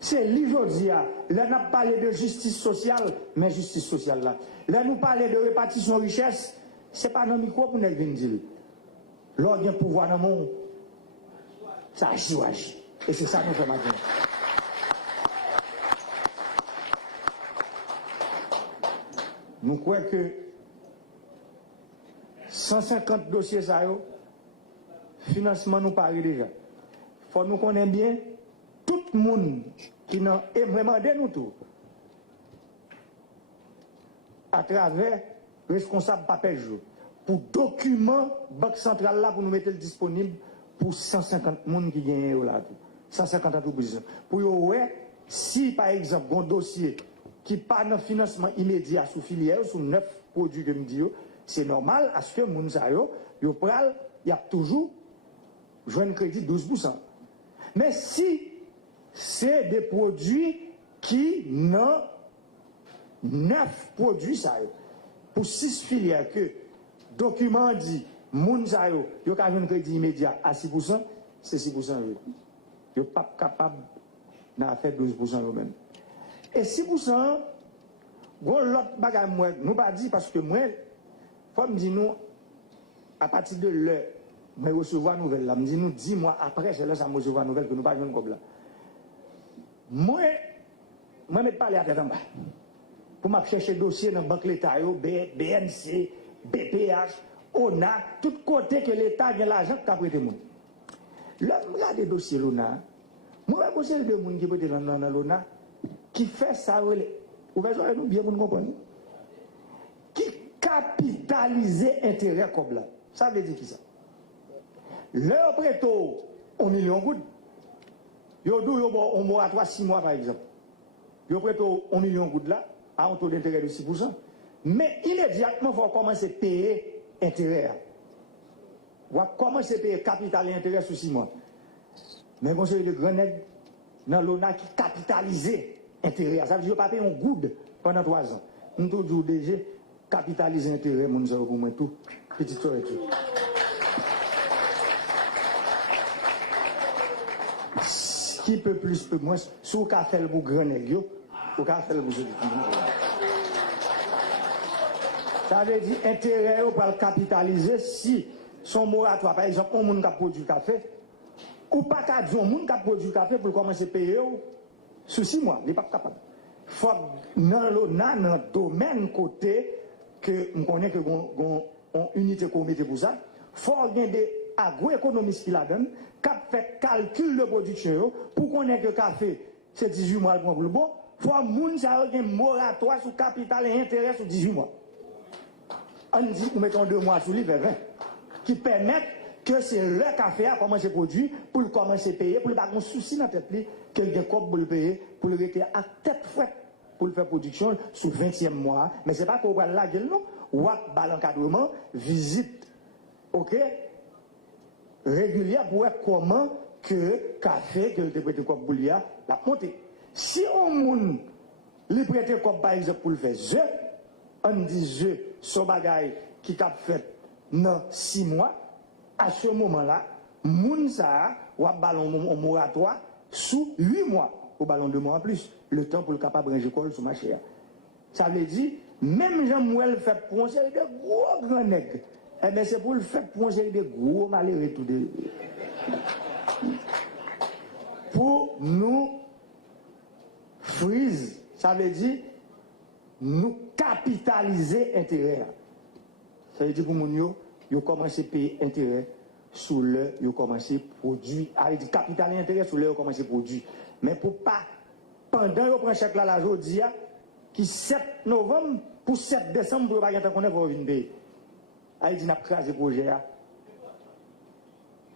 C'est l'aujourd'hui. Là, nous parlé de justice sociale, mais justice sociale là. Là, nous parlons de répartition de richesse, ce n'est pas dans le micro pour nous dire. L'ordre il y a un pouvoir dans le monde, ça agit ou agit. Et c'est ça que nous faisons maintenant. Nous croyons que 150 dossiers, ça financement nous paraît déjà. Il faut nous connaître bien tout le monde qui n'a vraiment de nous tout. À travers responsable papier pour document Banque centrale là pour nous mettre disponible pour 150 personnes qui gagnent là. 150 entreprises. Pour ouais, si par exemple un dossier qui pas de financement immédiat sous filière, sous 9 produits que me dit, c'est normal à ce que moun sa yo y a toujours joué un crédit 12%. Mais si c'est des produits qui n'ont 9 produits ça yo, pour 6 filières que document dit moun sa yo a un crédit immédiat à 6%, c'est 6% yo. Yo pas capable d'en faire 12% eux-mêmes. Et 6%, l'autre bagage, moi, nous pas dit parce que moi, faut me dire nous, à partir de l'heure, je recevoir nouvelle là, me dit nous 10 mois après, c'est là ça me recevoir nouvelle que nous pas comme là. Moi, je pas parler à tête en bas. Pour m'a chercher dossier dans la banque l'État, BNC, BPH, ONA, tout côté que l'État a l'argent pour prêter monde. Là, je regarde les dossiers l'ONA. Moi, je conseille de gens qui prêtent dans l'ONA, qui fait ça, vous voyez, nous bien nous comprendre. Qui capitalise intérêt comme là. Ça veut dire qui ça? Leur prêt 1 million de gouttes. Yo dou yo bon on moratoire 6 mois par exemple. Yo prêt 1 million de gouttes là à un taux d'intérêt de 6%. Mais immédiatement il faut commencer à payer intérêt. On va commencer à payer capital et intérêt sur 6 mois. Mais conseil de grand nègre dans l'ONA qui capitalisé intérêt. Ça veut dire que pas payer un good pendant 3 ans. Nous toujours déjà capitaliser intérêt mon ça pour moi tout petit soeur tout. Qui peut plus peut moins sous qu'a fait le grand nègre au cas faire le besoin. Ça veut dire intérêt pour le capitaliser si son moratoire, par exemple, un monde qui produit du café, ou pas qu'à dire un monde qui produit du café pour commencer à payer sous 6 mois, il n'est pas capable. Il faut dans le domaine côté que nous connaissons que une unité comité pour ça, il faut avoir des agroéconomistes qui la donnent, qui fait calcul de production pour qu'on ait que le café, c'est 18 mois pour le bon, il faut avoir un moratoire sur capital et intérêt sur 18 mois. On dit nous mettons 2 mois sur l'hiver 20, qui permettent que c'est le café à commencer à produire, pour le commencer à payer, pour le pas de souci dans la tête, quelqu'un pour le payer, pour le rester à tête fouette, pour le faire production sur le 20e mois. Mais ce n'est pas qu'on va la gueule, non. Ou à l'encadrement, visite, ok, régulière pour voir comment que café, que le prêté comme boulia, la montée. Si on moun, le prêté comme par exemple pour le faire, on dit son bagage qui t'a fait dans 6 mois, à ce moment-là, moun ça ou ballon moratoire sous 8 mois, au ballon 2 mois en plus, le temps pour le capable de ranger col sur ma chère. Ça veut dire, même Jean-Mouel fait pour un série de gros grands nègres, eh bien c'est pour le faire pour un série de gros malheureux tout de. Pour nous freeze, ça veut dire nous capitaliser intérêt. Ça veut dire pour nous, ils commencent à payer intérêt sur le, ils commencent à produire, avec capital et intérêt sur le, ils commencent à produire. Mais pour pas, pendant qu'ils prennent chèque là, la journée, qui 7 novembre, pour 7 décembre, pour ne pas qu'on ait pour venir payer. Il dit, n'a crasé le projet.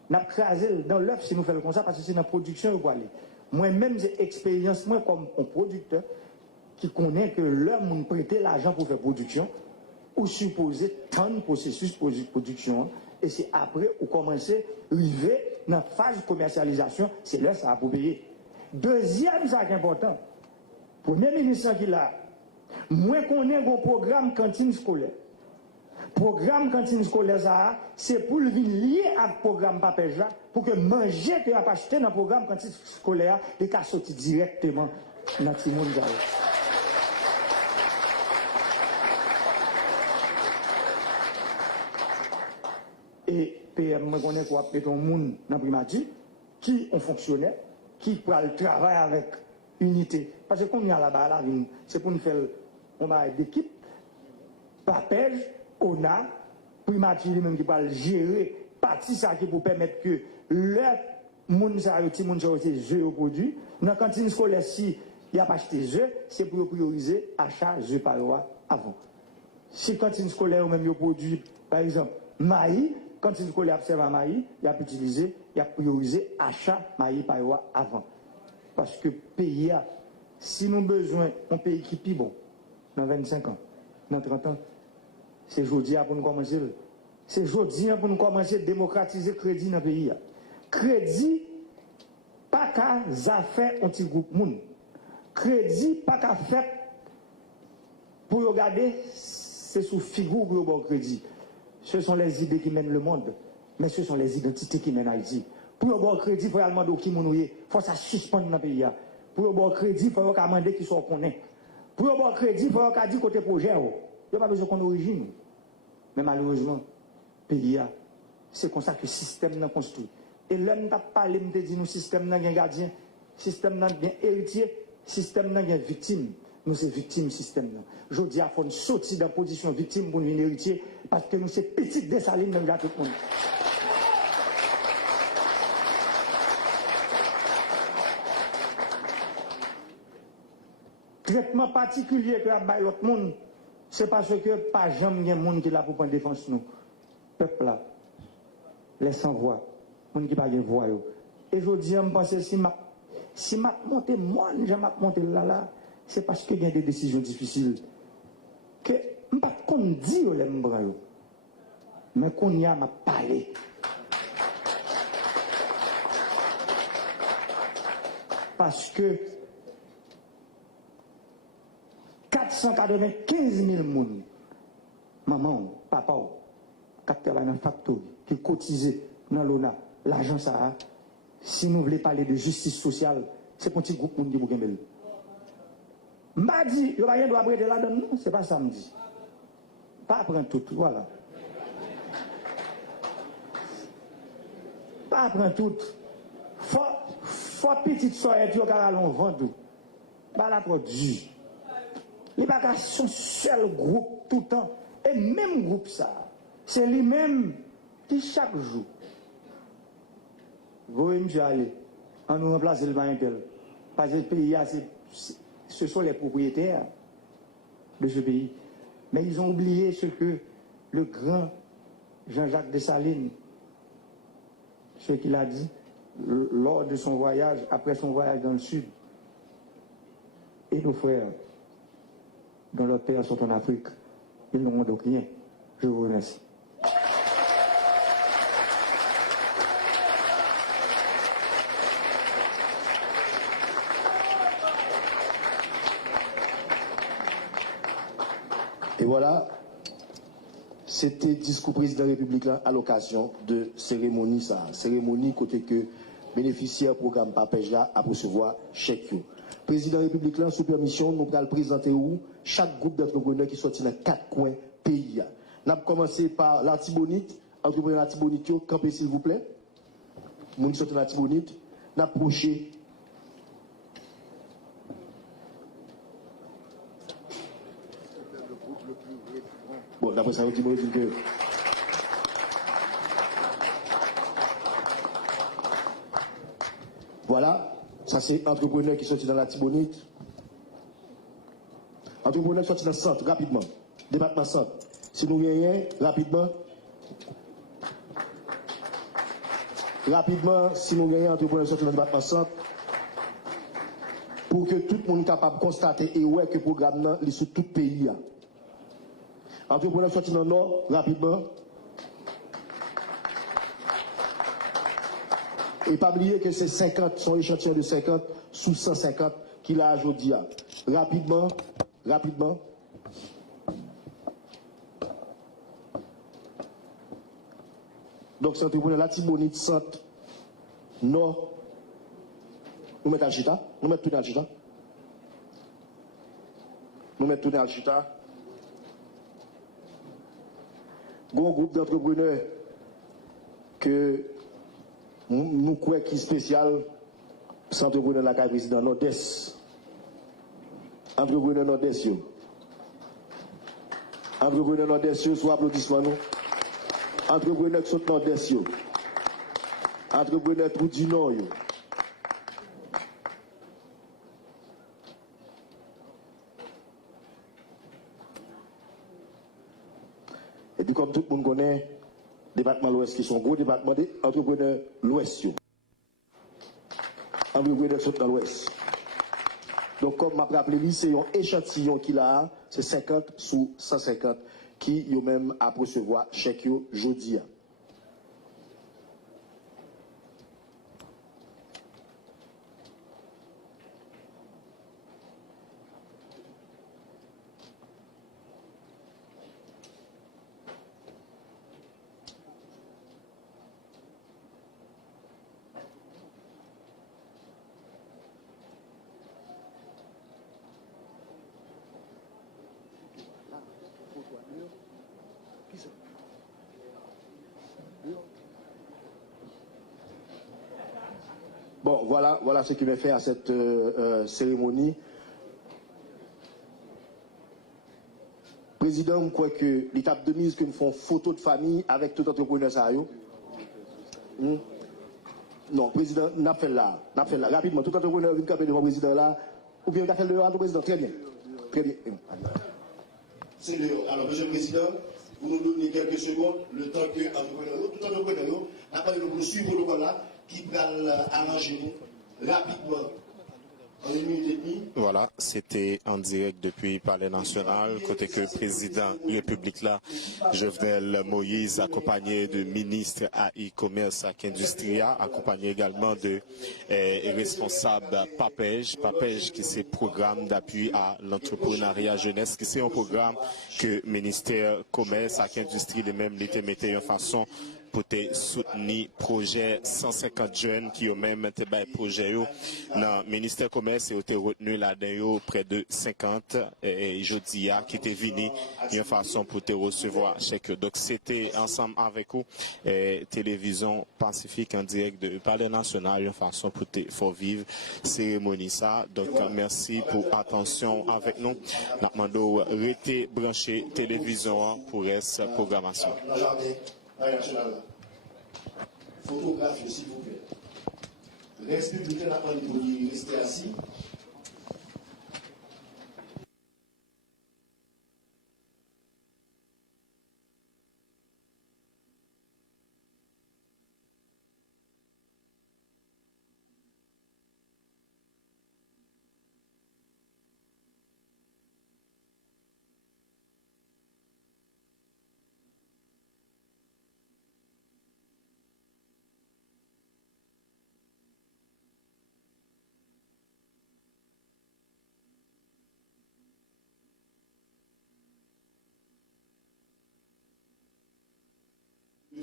N'a crasé dans l'œuf si nous faisons comme ça, parce que c'est dans la production pour aller. Moi-même, j'ai expérience, moi, comme un producteur, qui connaît que l'homme nous prêter l'argent pour faire production, ou supposer tant de processus de production, et c'est après ou commencer à arriver dans la phase de commercialisation, c'est là ça va pour payer. Deuxième, ça qui est important, premier ministre qui l'a, moi qu'on ait un programme cantine scolaire. Programme cantine scolaire, ça, c'est pour le lier à programme papège là, pour que manger que a acheté dans le programme cantine scolaire, et qu'à sortir directement dans le monde. Et PM, je connais quoi, peut-être un monde dans le primature, qui ont fonctionné, qui pour le travail avec unité. Parce que comme il y a là-bas, c'est pour nous faire un d'équipe, papège, on a, primature lui-même qui va gérer, partie ça qui pour permettre que le monde s'arrête, le monde s'arrête, œufs au produit. Dans la cantine scolaire, si il n'y a pas acheté œufs, c'est pour prioriser achat œufs par loi avant. Si la cantine scolaire ou même il produit, par exemple, maïs, quand une scolaire observe un maïs, il a utilisé, il a priorisé achat maïs par loi avant. Parce que pays, si nous avons besoin d'un pays qui est bon, dans 25 ans, dans 30 ans, c'est aujourd'hui pour nous commencer. C'est aujourd'hui pour nous commencer à démocratiser le crédit dans le pays. Crédit, pas qu'à faire un petit groupe moun. Crédit, pas qu'à faire pour regarder, c'est sous figure pour bon crédit. Ce sont les idées qui mènent le monde, mais ce sont les identités qui mènent Haïti. Pour le bon crédit, il faut demander qui il faut ça suspendre dans le pays. Pour le bon crédit, il faut demander qui sont connus. Pour le bon crédit, il faut dire côté projet. Il n'y a pas besoin qu'on origine. Mais malheureusement, le pays, c'est comme ça que le système n'est construit. Et là, nous n'avons pas parlé, nous dit nous, le système n'a pas gardien, le système n'a pas héritier, le système n'a pas victime. Nous sommes victimes du système. Je dis qu'il faut sortir de la position victime pour une héritier, parce que nous sommes petites dessalines dans tout le monde. Traitement particulier que la l'autre monde, c'est parce que pas jamais il y a un monde qui est là pour prendre défense nous. Peuple là, les sans voix, monde qui n'a pas de voix. Et je dis, je pense que si je monte, moi, je monte là, c'est parce qu'il y a des décisions difficiles. Que je ne sais pas qu'on dit aux gens, mais qu'on y a parlé. Parce que 495 000 personnes, maman, papa, qui travaillent dans le factory, qui cotisent dans l'ONA, l'argent ça, si nous voulons parler de justice sociale, c'est pour un petit groupe qui vous M'a dit, il n'y a rien doit prêter là-dedans, non, c'est pas ça me dit. Pas prendre tout, voilà. Pas prendre tout. Faut petite soeur qui a allons vendre. Pas la produit. Il n'y a pas son seul groupe tout le temps. Et même groupe ça, c'est lui-même qui chaque jour. Vous voyez, monsieur, allez, on nous remplace le tel. Parce que le pays, ce sont les propriétaires de ce pays. Mais ils ont oublié ce que le grand Jean-Jacques Dessalines, ce qu'il a dit lors de son voyage, après son voyage dans le sud. Et nos frères, dont leurs pères sont en Afrique, ils n'auront donc rien. Je vous remercie. Et voilà, c'était discours président de la République là, à l'occasion de cérémonie ça. Cérémonie côté que bénéficiaire programme PAPEJ là à recevoir chèque. Président de la République là, sous permission, nous allons présenter où chaque groupe d'entrepreneurs qui sortit dans 4 coins pays. Nous avons commencé par l'Artibonite, entrepreneur l'Artibonite, campez s'il vous plaît. Nous qui sortent dans l'Artibonite, nous avons approché. Bon, d'après ça, on dit que. Voilà, ça c'est entrepreneur qui sortit dans la Tibonite. Entrepreneur qui sortit dans le centre, rapidement. Département centre. Si nous rien, rapidement. Rapidement, si nous rien, entrepreneur qui sortit dans le département centre. Pour que tout le monde soit capable de constater et ouais que le programme est sur tout le pays. Entrepreneur sorti dans le nord, rapidement. Et pas oublier que c'est 50, son échantillon de 50 sous 150 qu'il a aujourd'hui. Rapidement, rapidement. Donc c'est entrepreneur la Tibonite, centre, nord. Nous mettons Alchita, nous mettons tout dans Alchita. Nous mettons tout dans Alchita. Gros groupe d'entrepreneurs que nous croyons qui est spécial, c'est entrepreneur de la CAI président Nord-Est. Entrepreneur Nord-Est. Entrepreneur Nord-Est, soit applaudissement nous. Entrepreneur qui sont Nord-Est. Entrepreneur tout du Nord. Et puis comme tout le monde connaît, département l'Ouest qui sont gros départements d'entrepreneurs l'Ouest. Entrepreneurs qui sont dans l'Ouest. Donc comme m'a rappelé, c'est un échantillon qu'il a, c'est 50 sous 150 qui yo même à recevoir chèque yo jeudi. Bon, voilà ce qui m'a fait à cette cérémonie. Président, je crois que l'étape de mise que nous font photo de famille avec tout entrepreneur ça. Non, président, n'a fait là. Rapidement, tout entrepreneur vient camper devant le président là. Ou bien, il a fait le président. Très bien. Très bien. Alors, monsieur le président, vous nous donnez quelques secondes, le temps que tout entrepreneur, n'a pas de nous suivre le voilà, qui va arranger nous rapidement. Voilà, c'était en direct depuis le Palais National, côté que le président de la République là, Jovenel Moïse, accompagné de ministres à e-commerce, à Industria, accompagné également de responsables PAPEJ, qui c'est programme d'appui à l'entrepreneuriat jeunesse, qui c'est un programme que le ministère commerce à Industrie de même l'été mettait en façon pour te soutenir projet 150 jeunes qui ont même te bail projet dans le ministère commerce et ont été retenu là-dedans près de 50 et jeudi qui étaient venus une façon pour te recevoir chèque. Donc c'était ensemble avec vous télévision Pacifique en direct de Palais National une façon pour te faire vivre cérémonie ça. Donc merci pour attention avec nous. Nous demandons rester branché télévision pour reste programmation. Photographie, s'il vous plaît. Restez tout le temps pour rester assis.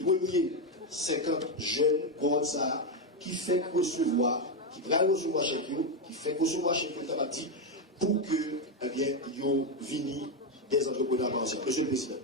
Premier 50 jeunes comme ça qui fait recevoir, qui va recevoir chez eux, qui fait recevoir chez eux pour que, eh bien, ils viennent des entrepreneurs avancés. Monsieur le Président.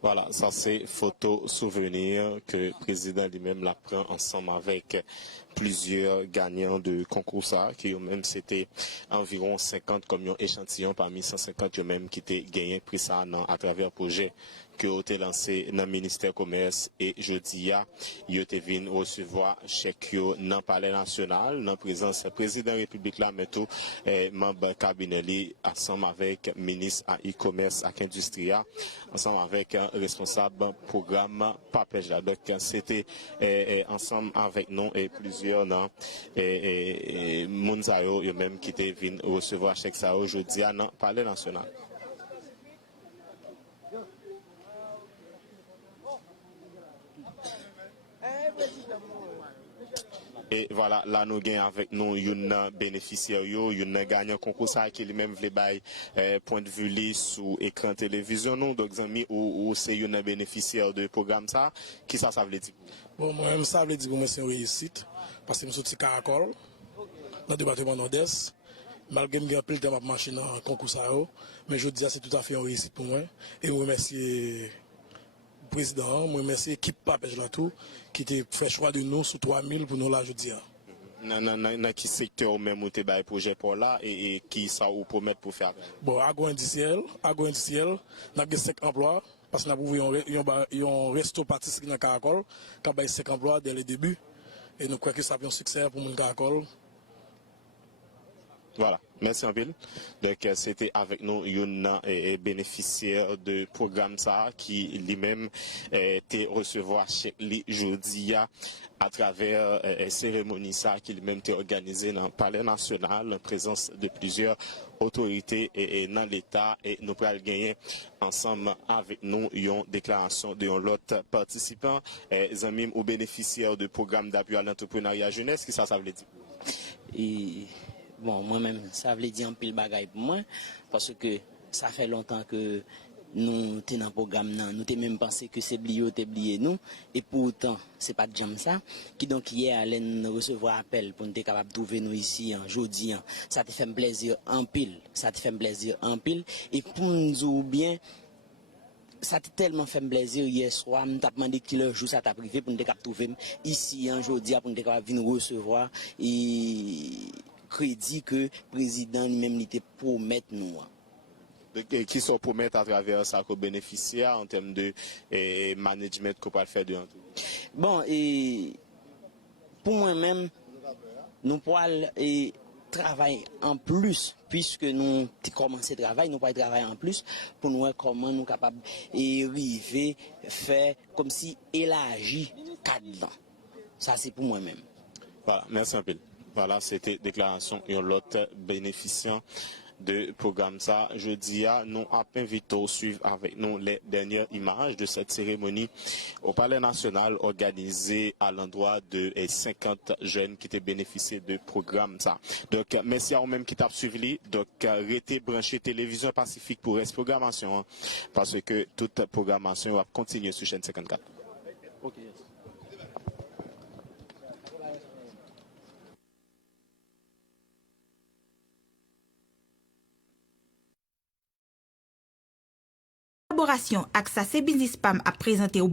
Voilà, ça c'est photo souvenir que le président lui-même la prend ensemble avec plusieurs gagnants de concours ça, qui eux même c'était environ 50 comme un échantillon parmi 150 eux même qui étaient gagné prix ça à travers le projet que a été lancé dans le ministère commerce et jeudi il était venu recevoir chèque dans le palais national dans présence président de la République là mais tout membre cabinet ensemble avec ministre à e-commerce à industria ensemble avec un responsable programme Papej là. Donc c'était ensemble avec nous et plusieurs non et Mounzayo eux même qui étaient venus recevoir chèque ça aujourd'hui dans le palais national. Et voilà, là nous gagnons avec nous une bénéficiaire, une gagnant concours ça qui lui-même voulait bailler point de vue li sous écran télévision nous donc amis ou c'est une bénéficiaire de programme ça qui ça veut dire. Bon moi-même ça veut dire que moi c'est une réussite parce que je suis sorti Caracol dans le département Nord-Est malgré que j'ai appelé de ma machine dans concours ça mais je dis c'est tout à fait une réussite pour moi et je remercie président, moi merci l'équipe Papej là tout qui a fait choix de nous sur 3000 pour nous là jeudi. Dans quel secteur même où tu as projet pour là et qui ça vous promet pour faire? Bon, agro-industriel, nous avons 5 emplois parce que nous avons un resto pâtisserie dans Caracol qui a 5 emplois dès le début et nous croyons que ça a un succès pour mon Caracol. Voilà, merci en pile. Donc, c'était avec nous une bénéficiaire de programme ça qui lui-même était recevoir chez lui jeudi à travers cérémonie ça qui lui-même était organisée dans le Palais national en présence de plusieurs autorités et dans l'État et nous pourrons gagner ensemble avec nous une déclaration de l'autre participant, amis ou bénéficiaires de programme d'appui à l'entrepreneuriat jeunesse, qui ça veut dire? Et bon, moi-même, ça veut dire un pile bagaille pour moi, parce que ça fait longtemps que nous sommes dans le programme, nous avons même pensé que c'est oublié nous, et pourtant, ce n'est pas de jam ça, qui donc hier allait nous recevoir appel pour nous être capable de trouver nous ici, aujourd'hui, ça te fait un plaisir en pile, et pour nous dire bien, ça t'a tellement fait plaisir hier soir, nous t'ai demandé quel jour ça t'a privé pour nous trouver ici aujourd'hui pour nous venir recevoir et crédit que le président lui-même était promettre nous. Qui sont promettre à travers ça que bénéficiaires en termes de management qu'on peut faire de tout. Bon, et pour moi-même, nous pourrons travailler en plus, puisque nous commencé le travail, nous pourrons travailler en plus pour nous voir comment nous sommes capables d'arriver à faire comme si élargi cadre. Ça, c'est pour moi-même. Voilà, merci un peu. Voilà, c'était déclaration et l'autre bénéficiant de programme ça. Jeudi, nous avons invité à suivre avec nous les dernières images de cette cérémonie au Palais national organisée à l'endroit de 50 jeunes qui étaient bénéficiés de programme ça. Donc, merci à vous-même qui t'a suivi. Donc, restez branché Télévision Pacifique pour cette programmation, parce que toute programmation va continuer sur chaîne 54. Okay, yes. Collaboration avec sa Business Pam a présenté au